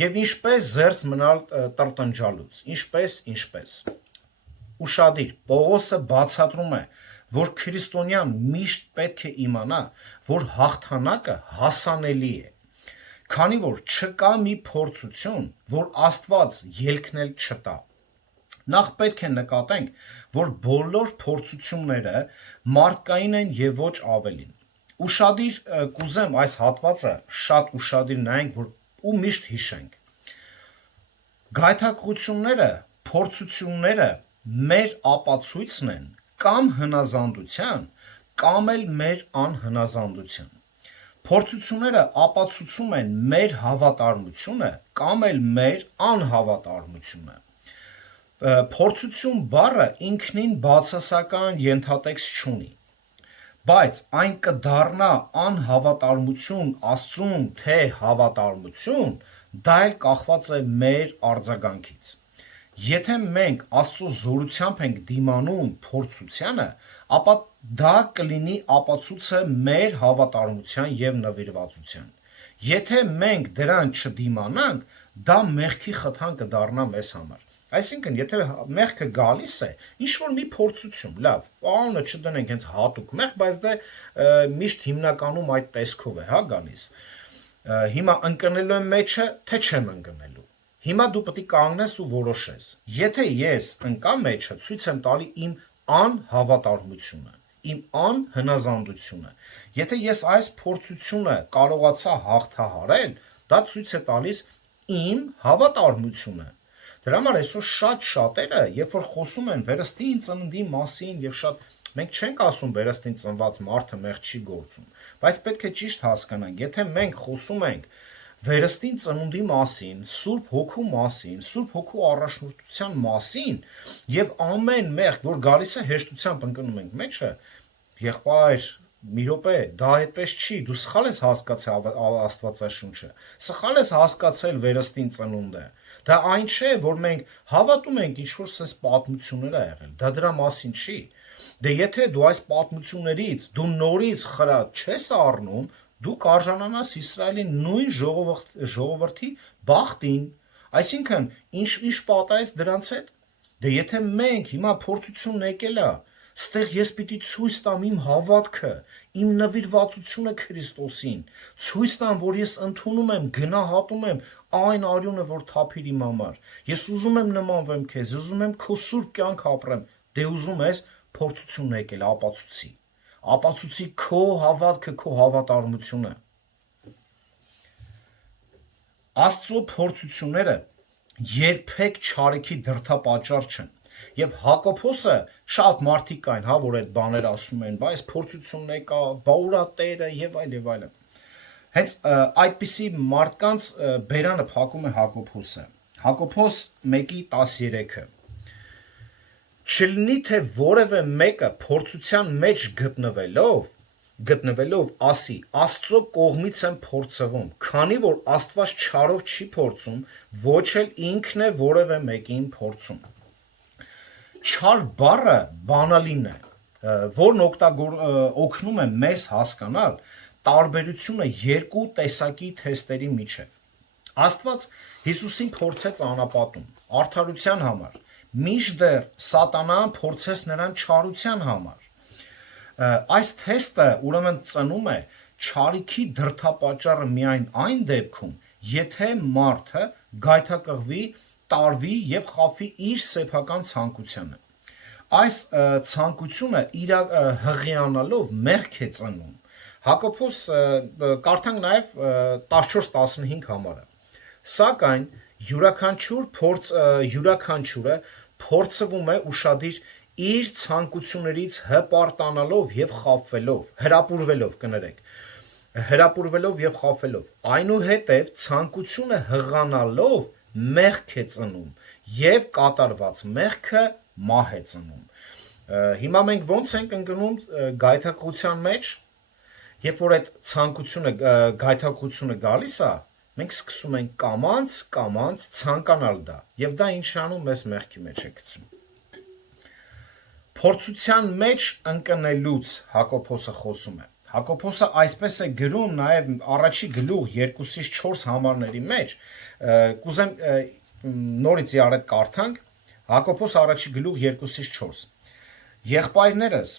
Եվ ինչպես զերծ մնալ տրտնջալուց, ինչպես։ Ուշադիր, Պողոսը բացատրում է, որ քրիստոնյան միշտ պետք է իմանա, որ հաղթանակը հասանելի է, քանի որ չկա մի փորձություն, որ Աստված ելքնել չտա։ Նախ պետք է նկատենք, որ բոլոր փորձությունները մարդկային են եւ ոչ ավելին։ Ուշադիր կուզեմ այս հատվածը շատ ուշադիր նայենք ու միշտ հիշենք։ Գայթակղությունները, փորձությունները մեր ապացույցն են կամ հնազանդության, կամ էլ մեր անհնազանդության։ Փորձությունները ապացուցում են մեր հավատարմությունը կամ էլ մեր անհավատարմությունը։ Փորձություն բառը ինքնին բացասական ենթատեքստ չունի, բայց այն կդառնա անհավատարմություն Աստծուն, թե հավատարմություն, դա էլ կախված է մեր արձագանքից։ Եթե մենք Աստծո զորությամբ ենք դիմանում փորձությանը, ապա դա կլինի ապացույցը մեր հավատարմության եւ նվիրվածության։ Եթե մենք դրան չդիմանանք, դա մեղքի խթան կդառնա մեզ համար։ Այսինքն, եթե մեղքը գալիս է, ինչ որ մի փորձություն, լավ, անունը չդնենք հենց հատուկ մեղք, բայց դա միշտ հիմնականում այդ տեսքով է, գալիս։ Հիմա ընկնելու եմ մեջը, թե չեմ ընկնելու։ Հիմա դու պետք է կանգնես ու որոշես։ Եթե ես ընկամ մեջը, ցույց եմ տալի իմ անհավատարմությունը, իմ անհնազանդությունը։ Եթե ես այս փորձությունը կարողացա հաղթահարել, դա ցույց է տալիս իմ հավատարմությունը։ Դրա համար այսօր շատերը, երբ որ խոսում են վերստին ծննդի մասին եւ շատ մենք չենք ասում վերստին ծնված մարդը մեղք չի գործում, բայց պետք է ճիշտ հասկանանք, եթե մենք խոսում ենք, վերստին ծնունդի մասին, Սուրբ Հոգու մասին, Սուրբ Հոգու առաջնորդության մասին եւ ամեն մեղք, որ գալիս է հեշտությամբ ընկնում ենք մեջը, եղբայր, մի րոպե, դա այդպես չի, դու սխալ ես հասկացել Աստվածաշունչը, սխալ ես հասկացել վերստին ծնունդը։ Դա այն չէ, որ մենք հավատում ենք ինչ-որ sense պատմություններ ա եղել, դա դրա մասին չի։ Դե եթե դու այս պատմություններից դու նորից խրատ չես առնում, դու կարժանանաս Իսրայելի նույն ժողովրդի բախտին, այսինքն ինչ պատահեց դրանց հետ։ Դե եթե մենք հիմա փորձությունն եկել է, ստեղ ես պիտի ցույց տամ իմ հավատքը, իմ նվիրվածությունը Քրիստոսին, ցույց տամ, որ ես ընդունում եմ, գնահատում եմ այն արյունը, որ թափիր իմ համար։ Ես ուզում եմ նմանվեմ քեզ, ուզում եմ քո սուրբ կյանք ապրեմ։ Դե ուզում ես փորձությունն եկել, ապացուցի քո հավատքը, քո հավատարմությունը։ Աստծո փորձությունները երբեք չարիքի դրդապատճառ չեն։ Եվ Հակոբոսը շատ մարդիկ կային, հա, որ այդ բաներ ասում են, բայց փորձությունն եկա, բա ուրա Տերը եւ այլն։ Հենց այդպիսի մարդկանց բերանը փակում է Հակոբոսը։ Հակոբոս 1:13-ը Չլինի թե որևէ մեկը փորձության մեջ գտնվելով ասի Աստծո կողմից եմ փորձվում, քանի որ Աստված չարով չի փորձում, ոչ էլ ինքն է որևէ մեկին փորձում։ Չար բառը բանալին է, որն օգնում է մեզ հասկանալ տարբերությունը երկու տեսակի թեստերի միջև։ Աստված Հիսուսին փորձեց անապատում, արդարության համար, մինչդեռ Սատանան փորձեց նրան չարության համար։ Այս թեստը ուրեմն ծնում է չարիքի դրդապատճառը միայն այն դեպքում, եթե մարդը գայթակղվի, տարվի եւ խաբվի իր սեփական ցանկությանը։ Այս ցանկությունը իր հղիանալով մեղք է ծնում։ Հակոբոս կարդանք նաեւ 14-15 համարը։ Սակայն յուրաքանչյուրը փորձվում է ուշադիր իր ցանկություններից հպարտանալով եւ հրապուրվելով եւ խաբվելով։ Այնուհետև ցանկությունը հղանալով մեղք է ծնում եւ կատարված մեղքը մահ է ծնում։ Հիմա մենք ո՞նց ենք ընկնում գայթակղության մեջ, երբ որ այդ գայթակղությունը գալիս է, մենք սկսում ենք կամած ցանկանալ դա, եւ դա ինչ անում մեզ մեղքի մեջ է գցում։ Փորձության մեջ ընկնելուց Հակոբոսը խոսում է։ Հակոբոսը այսպես է գրում նաև առաջի գլուխ 2-4 համարների մեջ, կուզեմ նորից իարդ կարդանք, Հակոբոս առաջի գլուխ 2-4։ Եղբայրներս,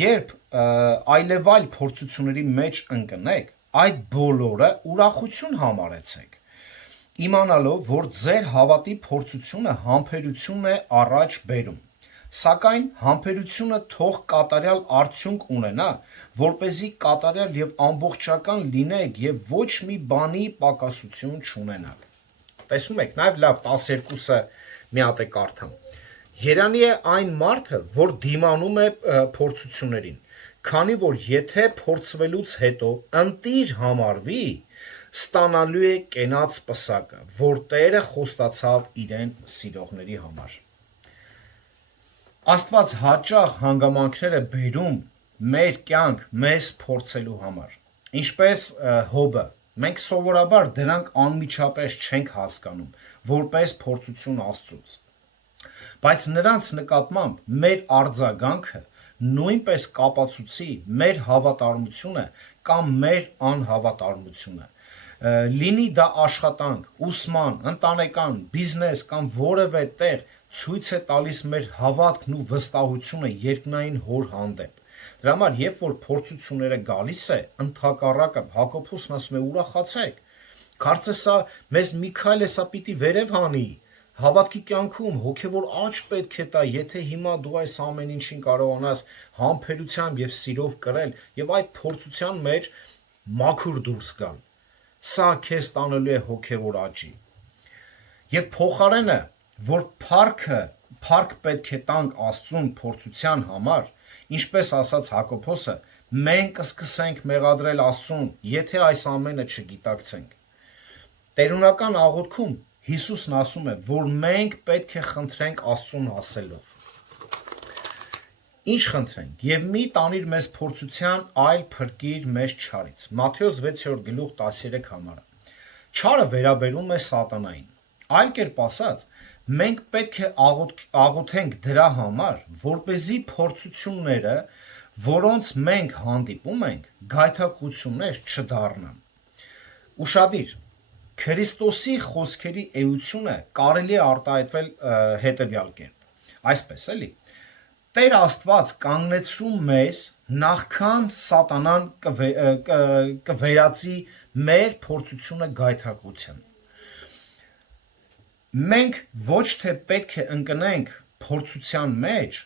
երբ այլևայլ փորձությունների մեջ ընկնեք, այդ բոլորը ուրախություն համարեցեք, իմանալով, որ ձեր հավատի փորձությունը համբերություն է առաջ բերում։ Սակայն համբերությունը թող կատարյալ արդյունք ունենա, որպեսզի կատարյալ եւ ամբողջական լինեք եւ ոչ մի բանի պակասություն չունենաք։ Տեսնում եք, նաեւ լավ 12-ը մի հատ է կարդամ։ Երանի է այն մարդը, որ դիմանում է փորձություններին, քանի որ եթե փորձվելուց հետո ընտիր համարվի, ստանալու է կենաց պսակը, որ Տերը խոստացավ իրեն սիրողների համար։ Աստված հաճախ հանգամանքներ է բերում մեր կյանք մեզ փորձելու համար։ Ինչպես Հոբը, մենք սովորաբար դրանք անմիջապես չենք հասկանում, որպես փորձություն Աստծուց։ Բայց նրանց նկատմամբ մեր արձագանքը նույնպես կապացուցի մեր հավատարմությունը կամ մեր անհավատարմությունը։ Լինի դա աշխատանք, ուսման, ընտանեկան, բիզնես կամ որևէ տեղ ցույց է տալիս մեր հավատքն ու վստահությունը երկնային Հոր հանդեպ։ Դրա համար, երբ որ փորձությունները գալիս է, ընդհակառակը Հակոբոսն ասում է ուրախացեք։ Կարծես սա մեզ Միքայել է սա պիտի վերև հանի։ Հավատքի կյանքում հոգևոր աճ պետք է տա, եթե հիմա դու այս ամեն ինչին կարողանաս համբերությամբ եւ սիրով կրել եւ այդ փորձության մեջ մաքուր դուրս գալ։ Սա քեզ տանելու է հոգևոր աճի։ Եվ փոխարենը, որ փառք պետք է տանք Աստծուն փորձության համար, ինչպես ասաց Հակոբոսը, մենք կսկսենք մեղադրել Աստծուն, եթե այս ամենը չգիտակցենք։ Տերունական աղոթքում Հիսուսն ասում է, որ մենք պետք է խնդրենք Աստծուն ասելով։ Ինչ խնդրենք, եւ մի տանիր մեզ փորձության, այլ փրկիր մեզ չարից։ Մատթեոս 6:13 համարը։ Չարը վերաբերում է սատանային։ Այլ կերպ ասած, մենք պետք է աղոթենք դրա համար, որպեսզի փորձությունները, որոնց մենք հանդիպում ենք, գայթակղություններ չդառնան։ Ուշադիր, Քրիստոսի խոսքերի էությունը կարելի է արտահայտվել հետևյալ կերպ։ Այսպես էլի։ Տեր Աստված կանգնեցրում մեզ նախքան սատանան կվերածի մեր փորձությունը գայթակղության։ Մենք ոչ թե պետք է ընկնենք փորձության մեջ,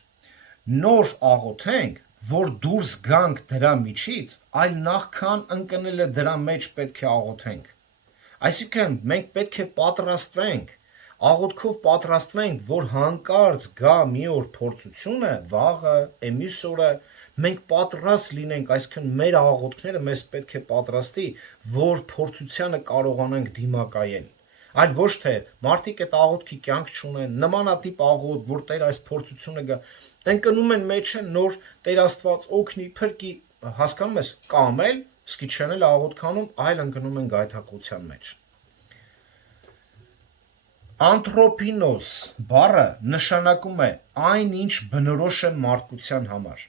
նոր աղոթենք, որ դուրս գանք դրա միջից, այլ նախքան ընկնելը դրա մեջ պետք է աղոթենք։ Այսինքն մենք պետք է պատրաստվենք, աղոթքով պատրաստվենք, որ հանկարծ գա մի օր փորձությունը, վաղը, մյուս օրը մենք պատրաստ լինենք, այսինքն մեր աղոթքները մեզ պետք է պատրաստի, որ փորձությանը կարողանանք դիմակայել։ Այլ ոչ թե մարդիկ այդ աղոթքի կյանք չունեն, նմանատիպ աղոթ, որ Տեր այս փորձությունը գա, ընկնում են մեջը, նոր Տեր Աստված օգնի, փրկի, հասկանում ես, կամ էլ սկի չեն էլ աղոթքանում, այլ ընկնում են գայթակղության մեջ։ Անթրոպինոս բառը նշանակում է այն, ինչ բնորոշ է մարդկության համար։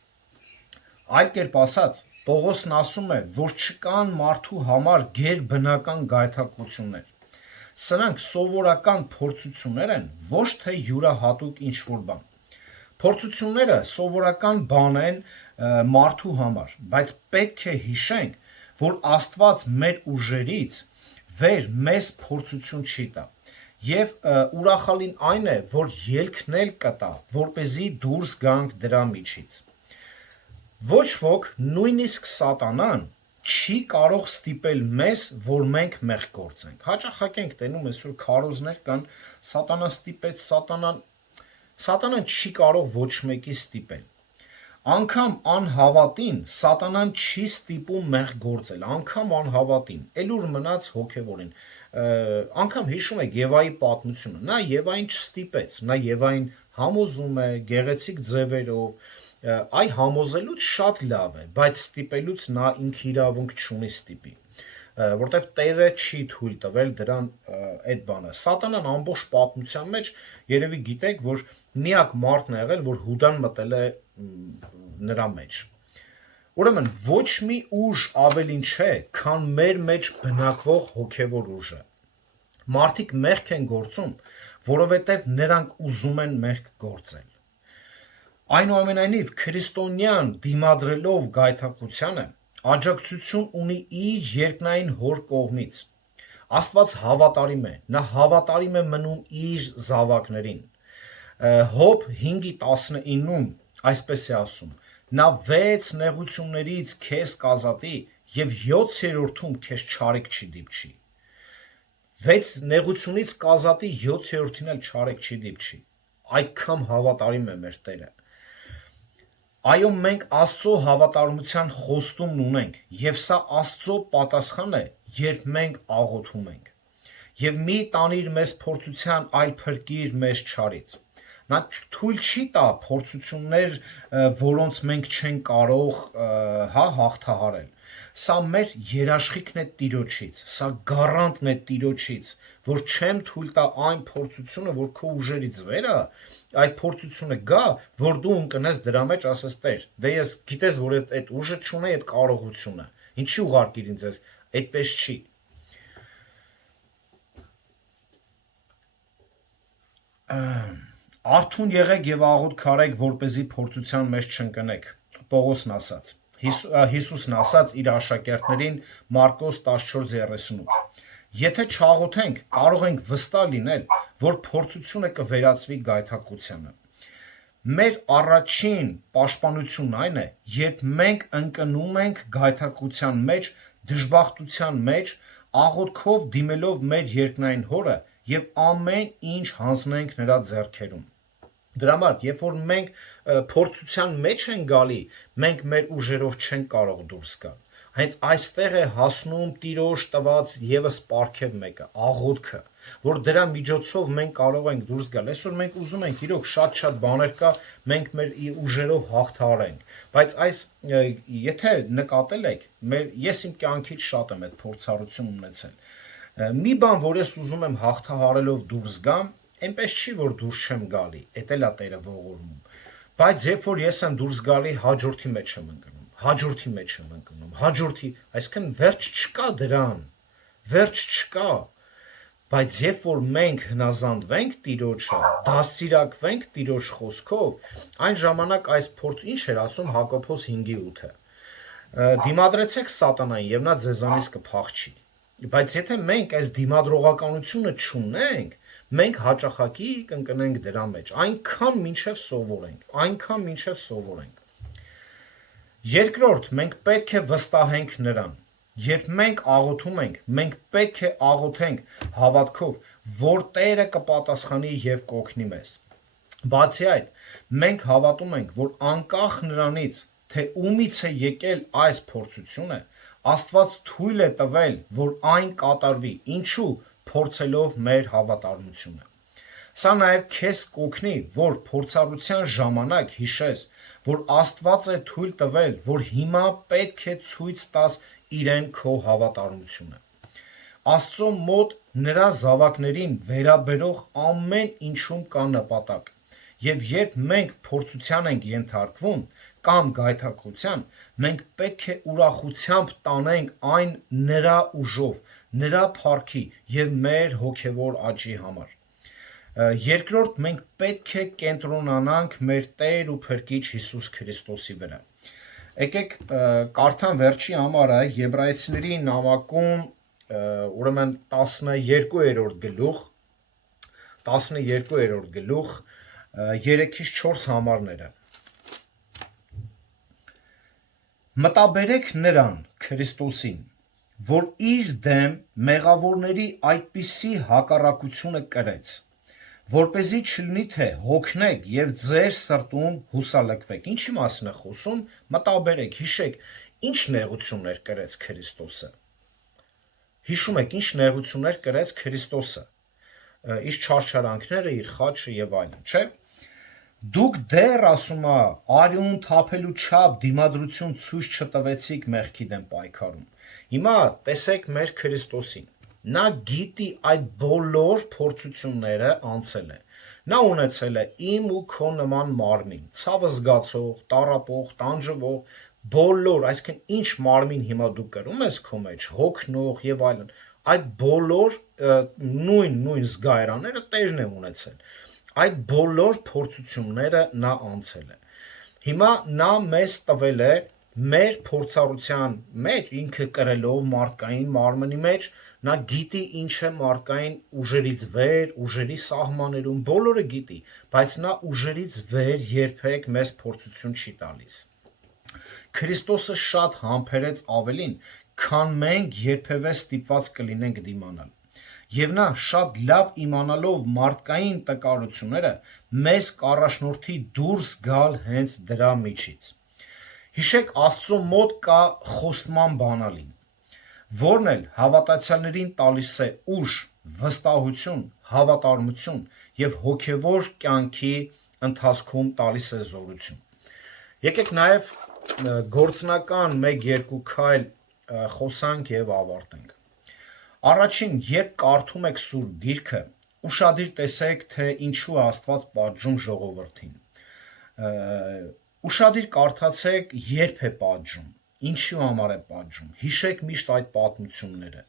Այլ կերպ ասած, Պողոսն ասում է, որ չկան մարդու համար գերբնական գայթակղություններ։ Սրանք սովորական փորձություններ են, ոչ թե յուրահատուկ ինչ-որ բան։ Փորձությունները սովորական բան են մարդու համար, բայց պետք է հիշենք, որ Աստված մեր ուժերից վեր մեզ փորձություն չի տա։ Եվ ուրախալին այն է, որ ելքն էլ կտա, որպեսզի դուրս գանք դրա միջից։ Ոչ ոք, նույնիսկ սատանան, չի կարող ստիպել մեզ, որ մենք մեղք գործենք։ Հաճախակ ենք տենում այսօր քարոզներ կան, սատանան ստիպեց, սատանան չի կարող ոչ մեկի ստիպել։ Անգամ անհավատին սատանան չի ստիպում մեղք գործել, անգամ անհավատին, էլ ուր մնաց հոգևորին։ Անգամ հիշում եք Եվայի պատմությունը, նա Եվային չստիպեց, նա Եվային համոզում է գեղեցիկ ձևերով, այ համոզելուց շատ լավ է, բայց ստիպելուց նա ինքը իրավունք չունի ստիպի, որտեվ Տերը չի թույլ տվել դրան այդ բանը։ Սատանան ամբողջ պատմության մեջ երևի գիտեք, որ միակ մարդն է եղել, որ Հուդան մտել է նրա մեջ։ Ուրեմն ոչ մի ուժ ավելին չէ, քան մեր մեջ բնակվող հոգևոր ուժը։ Մարդիկ մեղք են գործում, որովհետև նրանք ուզում են մեղք գործել։ Այնուամենայնիվ, քրիստոնյան դիմադրելով գայթակղությանը, աջակցություն ունի իր երկնային հոր կողմից։ Աստված հավատարիմ է, նա հավատարիմ է մնում իր զավակներին։ Հոբ 5:19-ում այսպես է ասում. նա 6 նեղություններից քեզ կազատի եւ 7-րդում քեզ չարիք չի դիպչի։ 6 նեղությունից կազատի 7-րդին էլ չարիք չի դիպչի։ Այդքան հավատարիմ է մեր Տերը։ Այո, մենք Աստծո հավատարմության խոստումն ունենք, եւ սա Աստծո պատասխանն է, երբ մենք աղոթում ենք։ Եվ մի տանիր մեզ փորձության, այլ փրկիր մեզ չարից։ Նա թույլ չի տա փորձություններ, որոնց մենք չենք կարող հաղթահարել։ Սա մեր երաշխիքն է Տիրոջից, սա գառանտն է Տիրոջից, որ չեմ թույլ տա այն փորձությունը, որ քո ուժերից վեր է, այդ փորձությունը գա, որ դու ընկնես դրա մեջ, ասես Տեր, դե ես գիտես, որ այդ ուժը չունի, այդ կարողությունը, ինչի ուղարկիր ինձ ես, այդպես չի։ Արթուն եղեք եւ աղոթք արեք, որպեսզի փորձության մեջ չընկնեք։ Պողոսն ասաց։ Հիսուսն ասաց իր աշակերտներին Մարկոս 14:38։ Եթե չաղոթենք, կարող ենք վստահ լինել, որ փորձությունը կվերածվի գայթակղությանը։ Մեր առաջին պաշտպանությունն այն է, երբ մենք ընկնում ենք գայթակղության մեջ, դժբախտության մեջ, աղոթքով դիմելով մեր երկնային հորը եւ ամեն ինչ հանձնենք նրա ձեռքերում։ Դրա համար, երբ որ մենք փորձության մեջ են գալի, մենք մեր ուժերով չենք կարող դուրս գալ։ Հենց այստեղ է հասնում Տիրոջ տված եւս պարգև մեկը, աղոթքը, որ դրա միջոցով մենք կարող ենք դուրս գալ։ Այսօր մենք ուզում ենք իրոք շատ բաներ կա, մենք մեր ուժերով հաղթահարենք, բայց այս եթե նկատել եք, ես իմ կյանքից շատ եմ այդ փորձառություն ունեցել։ Մի բան, որ ես ուզում եմ հաղթահարելով դուրս գամ, այնպես չի, որ դուրս չեմ գալի, էդ էլ է Տերը ողորմում։ Բայց երբ որ ես եմ դուրս գալի, հաջորդի մեջ եմ ընկնում, այսինքն վերջ չկա դրան, վերջ չկա։ Բայց երբ որ մենք հնազանդվենք Տիրոջը, դաստիարակվենք Տիրոջ խոսքով, այն ժամանակ այս փորձ ինչ էր ասում Հակոբոս 5:8-ը։ Դիմադրեցեք սատանային եւ նա ձեզանից կփախչի։ Բայց եթե մենք այս դիմադրողականությունը չունենք, մենք հաճախակի կընկնենք դրա մեջ, այնքան մինչև սովորենք։ Երկրորդ, մենք պետք է վստահենք նրան։ Երբ մենք աղոթում ենք, մենք պետք է աղոթենք հավատքով, որ Տերը կպատասխանի եւ կօգնի մեզ։ Բացի այդ, մենք հավատում ենք, որ անկախ նրանից, թե ումից է եկել այս փորձությունը, Աստված թույլ է տվել, որ այն կատարվի, ինչու փորձելով մեր հավատարմությունը։ Սա նաև քեզ կօգնի, որ փորձառության ժամանակ հիշես, որ Աստված է թույլ տվել, որ հիմա պետք է ցույց տաս իրեն քո հավատարմությունը։ Աստծո մոտ նրա զավակներին վերաբերող ամեն ինչում կա նպատակ։ Եվ երբ մենք փորձության ենք ենթարկվում կամ գայթակղության, մենք պետք է ուրախությամբ տանենք այն նրա ուժով, նրա փառքի եւ մեր հոգեվոր աճի համար։ Երկրորդ, մենք պետք է կենտրոնանանք մեր Տեր ու Փրկիչ Հիսուս Քրիստոսի վրա։ Եկեք կարդամ վերջի համարը Եբրայեցիների նամակում ուրեմն 12-րդ գլուխ 3-ից 4 համարները։ Մտաբերեք նրան, Քրիստոսին, որ իր դեմ մեղավորների այդպիսի հակառակությունը կրեց, որպեսզի չլինի թե հոգնեք եւ ձեր սրտում հուսալքվեք։ Ինչի մասին է խոսում։ Մտաբերեք, հիշեք, ինչ նեղություններ կրեց Քրիստոսը։ Հիշում եք, ինչ նեղություններ կրեց Քրիստոսը։ Իր չարչարանքները, իր խաչը եւ այլն, չէ՞։ Դուք դեռ ասում է արյուն թափելու չափ դիմադրություն ցույց չտվեցիք մեղքի դեմ պայքարում։ Հիմա տեսեք մեր Քրիստոսին։ Նա գիտի այդ բոլոր փորձությունները անցել է։ Նա ունեցել է իմ ու քո նման մարմին, ցավը զգացող, տառապող, տանջվող, բոլոր, այսինքն ինչ մարմին հիմա դու կրում ես քո մեջ, հոգնող եւ այլն, այդ բոլոր նույն զգայարանները Տերն է ունեցել։ Այդ բոլոր փորձությունները նա անցել է։ Հիմա նա մեզ տվել է մեր փորձառության մեջ, ինքը կրելով մարդկային մարմնի մեջ, նա գիտի ինչ է մարդկային ուժերից վեր, ուժերի սահմաններում, բոլորը գիտի, բայց նա ուժերից վեր երբեք մեզ փորձություն չի տալիս։ Քրիստոսը շատ համբերեց ավելին, քան մենք երբևէ ստիպված կլինենք դիմանալ։ Եվ նա շատ լավ իմանալով մարդկային տկարությունները մեզ կառաջնորդի դուրս գալ հենց դրա միջից։ Հիշեք, Աստծո մոտ կա խոստման բանալին, որն էլ հավատացյալներին տալիս է ուժ, վստահություն, հավատարմություն եւ հոգեվոր կյանքի ընթացքում տալիս է զորություն։ Եկեք նաեւ գործնական 1-2 քայլ խոսանք եւ ավարտենք։ Առաջին, երբ կարդում եք Սուրբ Գիրքը, ուշադիր տեսեք, թե ինչու է Աստված պատժում ժողովրդին։ Ուշադիր կարդացեք, երբ է պատժում, ինչու համար է պատժում։ Հիշեք միշտ այդ պատմությունները։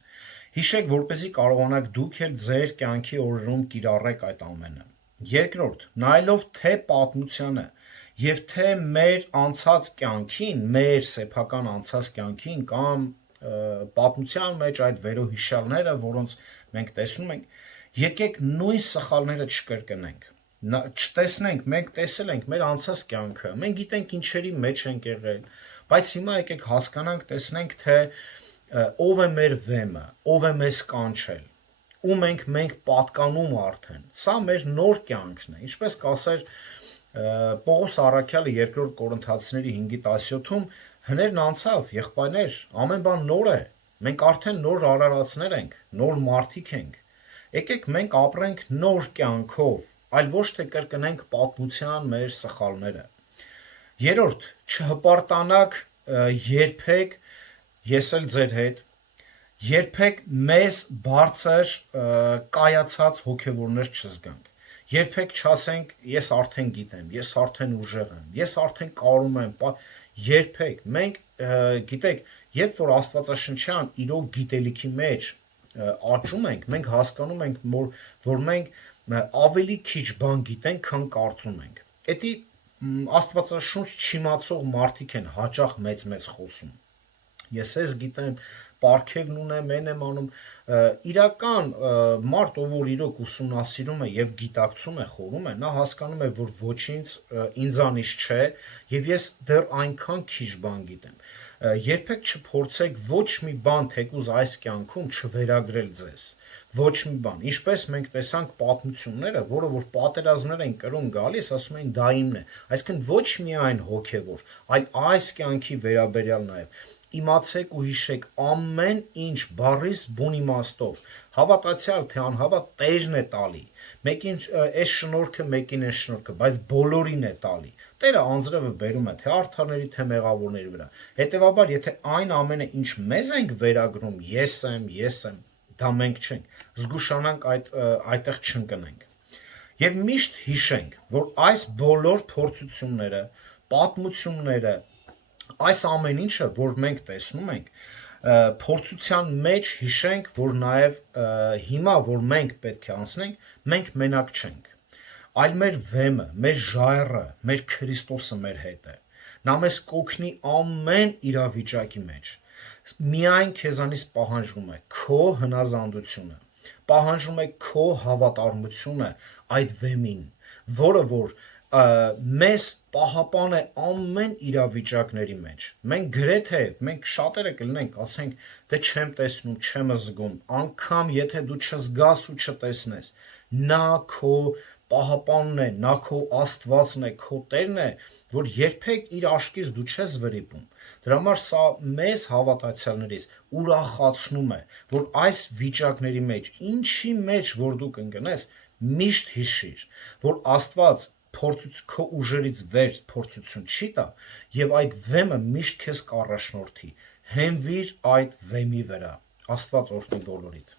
Հիշեք, որպեսզի կարողանաք դուք էլ ձեր կյանքի օրերում կիրառեք այդ ամենը։ Երկրորդ, նայելով թե պատմությանը եւ թե մեր անցած կյանքին, մեր սեփական անցած կյանքին կամ պատմության մեջ այդ վերոհիշյալները, որոնց մենք տեսնում ենք, եկեք նույն սխալները չկրկնենք, չտեսնենք, մենք տեսել ենք մեր անցած կյանքը, մենք գիտենք ինչերի մեջ ենք եղել, բայց հիմա եկեք հասկանանք, տեսնենք, թե ով է մեր վեմը, ով է մեզ կանչել, ում մենք պատկանում արդեն, սա մեր նոր կյանքն է, ինչպես կասեր Պողոս առաքյալը 2 Կորինթացիների 5:17-ում, Հներն անցավ, եղբայրներ, ամեն բան նոր է։ Մենք արդեն նոր արարածներ ենք, նոր մարդիկ ենք։ Եկեք մենք ապրենք նոր կյանքով, այլ ոչ թե կրկնենք պատմության մեր սխալները։ Երրորդ, չհպարտանաք երբեք, ես էլ ձեր հետ, երբեք մեզ բարձր կայացած հոգևորներ չզգանք։ Երբեք չասենք, ես արդեն գիտեմ, ես արդեն ուժեղ եմ, ես արդեն կարում եմ, երբեք, մենք գիտեք, երբ որ աստվածաշնչյան իրոք գիտելիքի մեջ աճում ենք, մենք հասկանում ենք, որ մենք ավելի քիչ բան գիտենք, քան կարծում ենք։ Էդի աստվածաշունչ չիմացող մարդիկ են հաճախ մեծ խոսում։ Ես ես գիտեմ, պարգևն ունեմ, են եմ անում, իրական մարդ, ով որ իրոք ուսումնասիրում է եւ գիտակցում է, խորում է, նա հասկանում է, որ ոչինչ ինձանից չէ եւ ես դեռ այնքան քիչ բան գիտեմ։ Երբեք չփորձեք ոչ մի բան թեկուզ այս կյանքում չվերագրել ձեզ։ Ոչ մի բան։ Ինչպես մենք տեսանք պատմությունները, որը որ պատերազմներ են կրում գալիս, ասում են դա իմն է։ Այսինքն ոչ միայն հոգևոր, այլ այս կյանքի վերաբերյալ նաեւ իմացեք ու հիշեք ամեն ինչ բառից բուն իմաստով, հավատացյալ թե անհավատ Տերն է տալի, մեկին այս շնորհքը, մեկին այս շնորհքը, բայց բոլորին է տալի։ Տերը անձրևը բերում է թե արդարների, թե մեղավորների վրա։ Հետևաբար, եթե այն ամենը, ինչ մեզ ենք վերագրում, ես եմ, դա մենք չենք, զգուշանանք այդտեղ չընկնենք։ Եվ միշտ հիշենք, որ այս բոլոր փորձությունները, պատմությունները, այս ամեն ինչը, որ մենք տեսնում ենք, փորձության մեջ հիշենք, որ նաև հիմա, որ մենք պետք է անցնենք, մենք մենակ չենք, այլ մեր վեմը, մեր ժայռը, մեր Քրիստոսը մեր հետ է։ Նա մեզ կօգնի ամեն իրավիճակի մեջ։ Միայն քեզանից պահանջվում է քո հնազանդությունը, պահանջում է քո հավատարմությունը այդ վեմին, որը որ մեզ պահապան է ամեն իրավիճակների մեջ։ Մենք շատերը կլինենք, ասենք, դե չեմ տեսնում, չեմ զգում, անգամ եթե դու չզգաս ու չտեսնես, նա քո պահապանն է, նա քո Աստվածն է, քո Տերն է, որ երբեք իր աշկից դու չես վրիպում։ Դրա համար սա մեզ հավատացյալներից ուրախացնում է, որ այս վիճակների մեջ, ինչի մեջ որ դու կընկնես, միշտ հիշիր, որ Աստված քո ուժերից վեր փորձություն չի տա եւ այդ վեմը միշտ քեզ կառաջնորդի։ Հենվիր այդ վեմի վրա։ Աստված օրհնի բոլորիդ։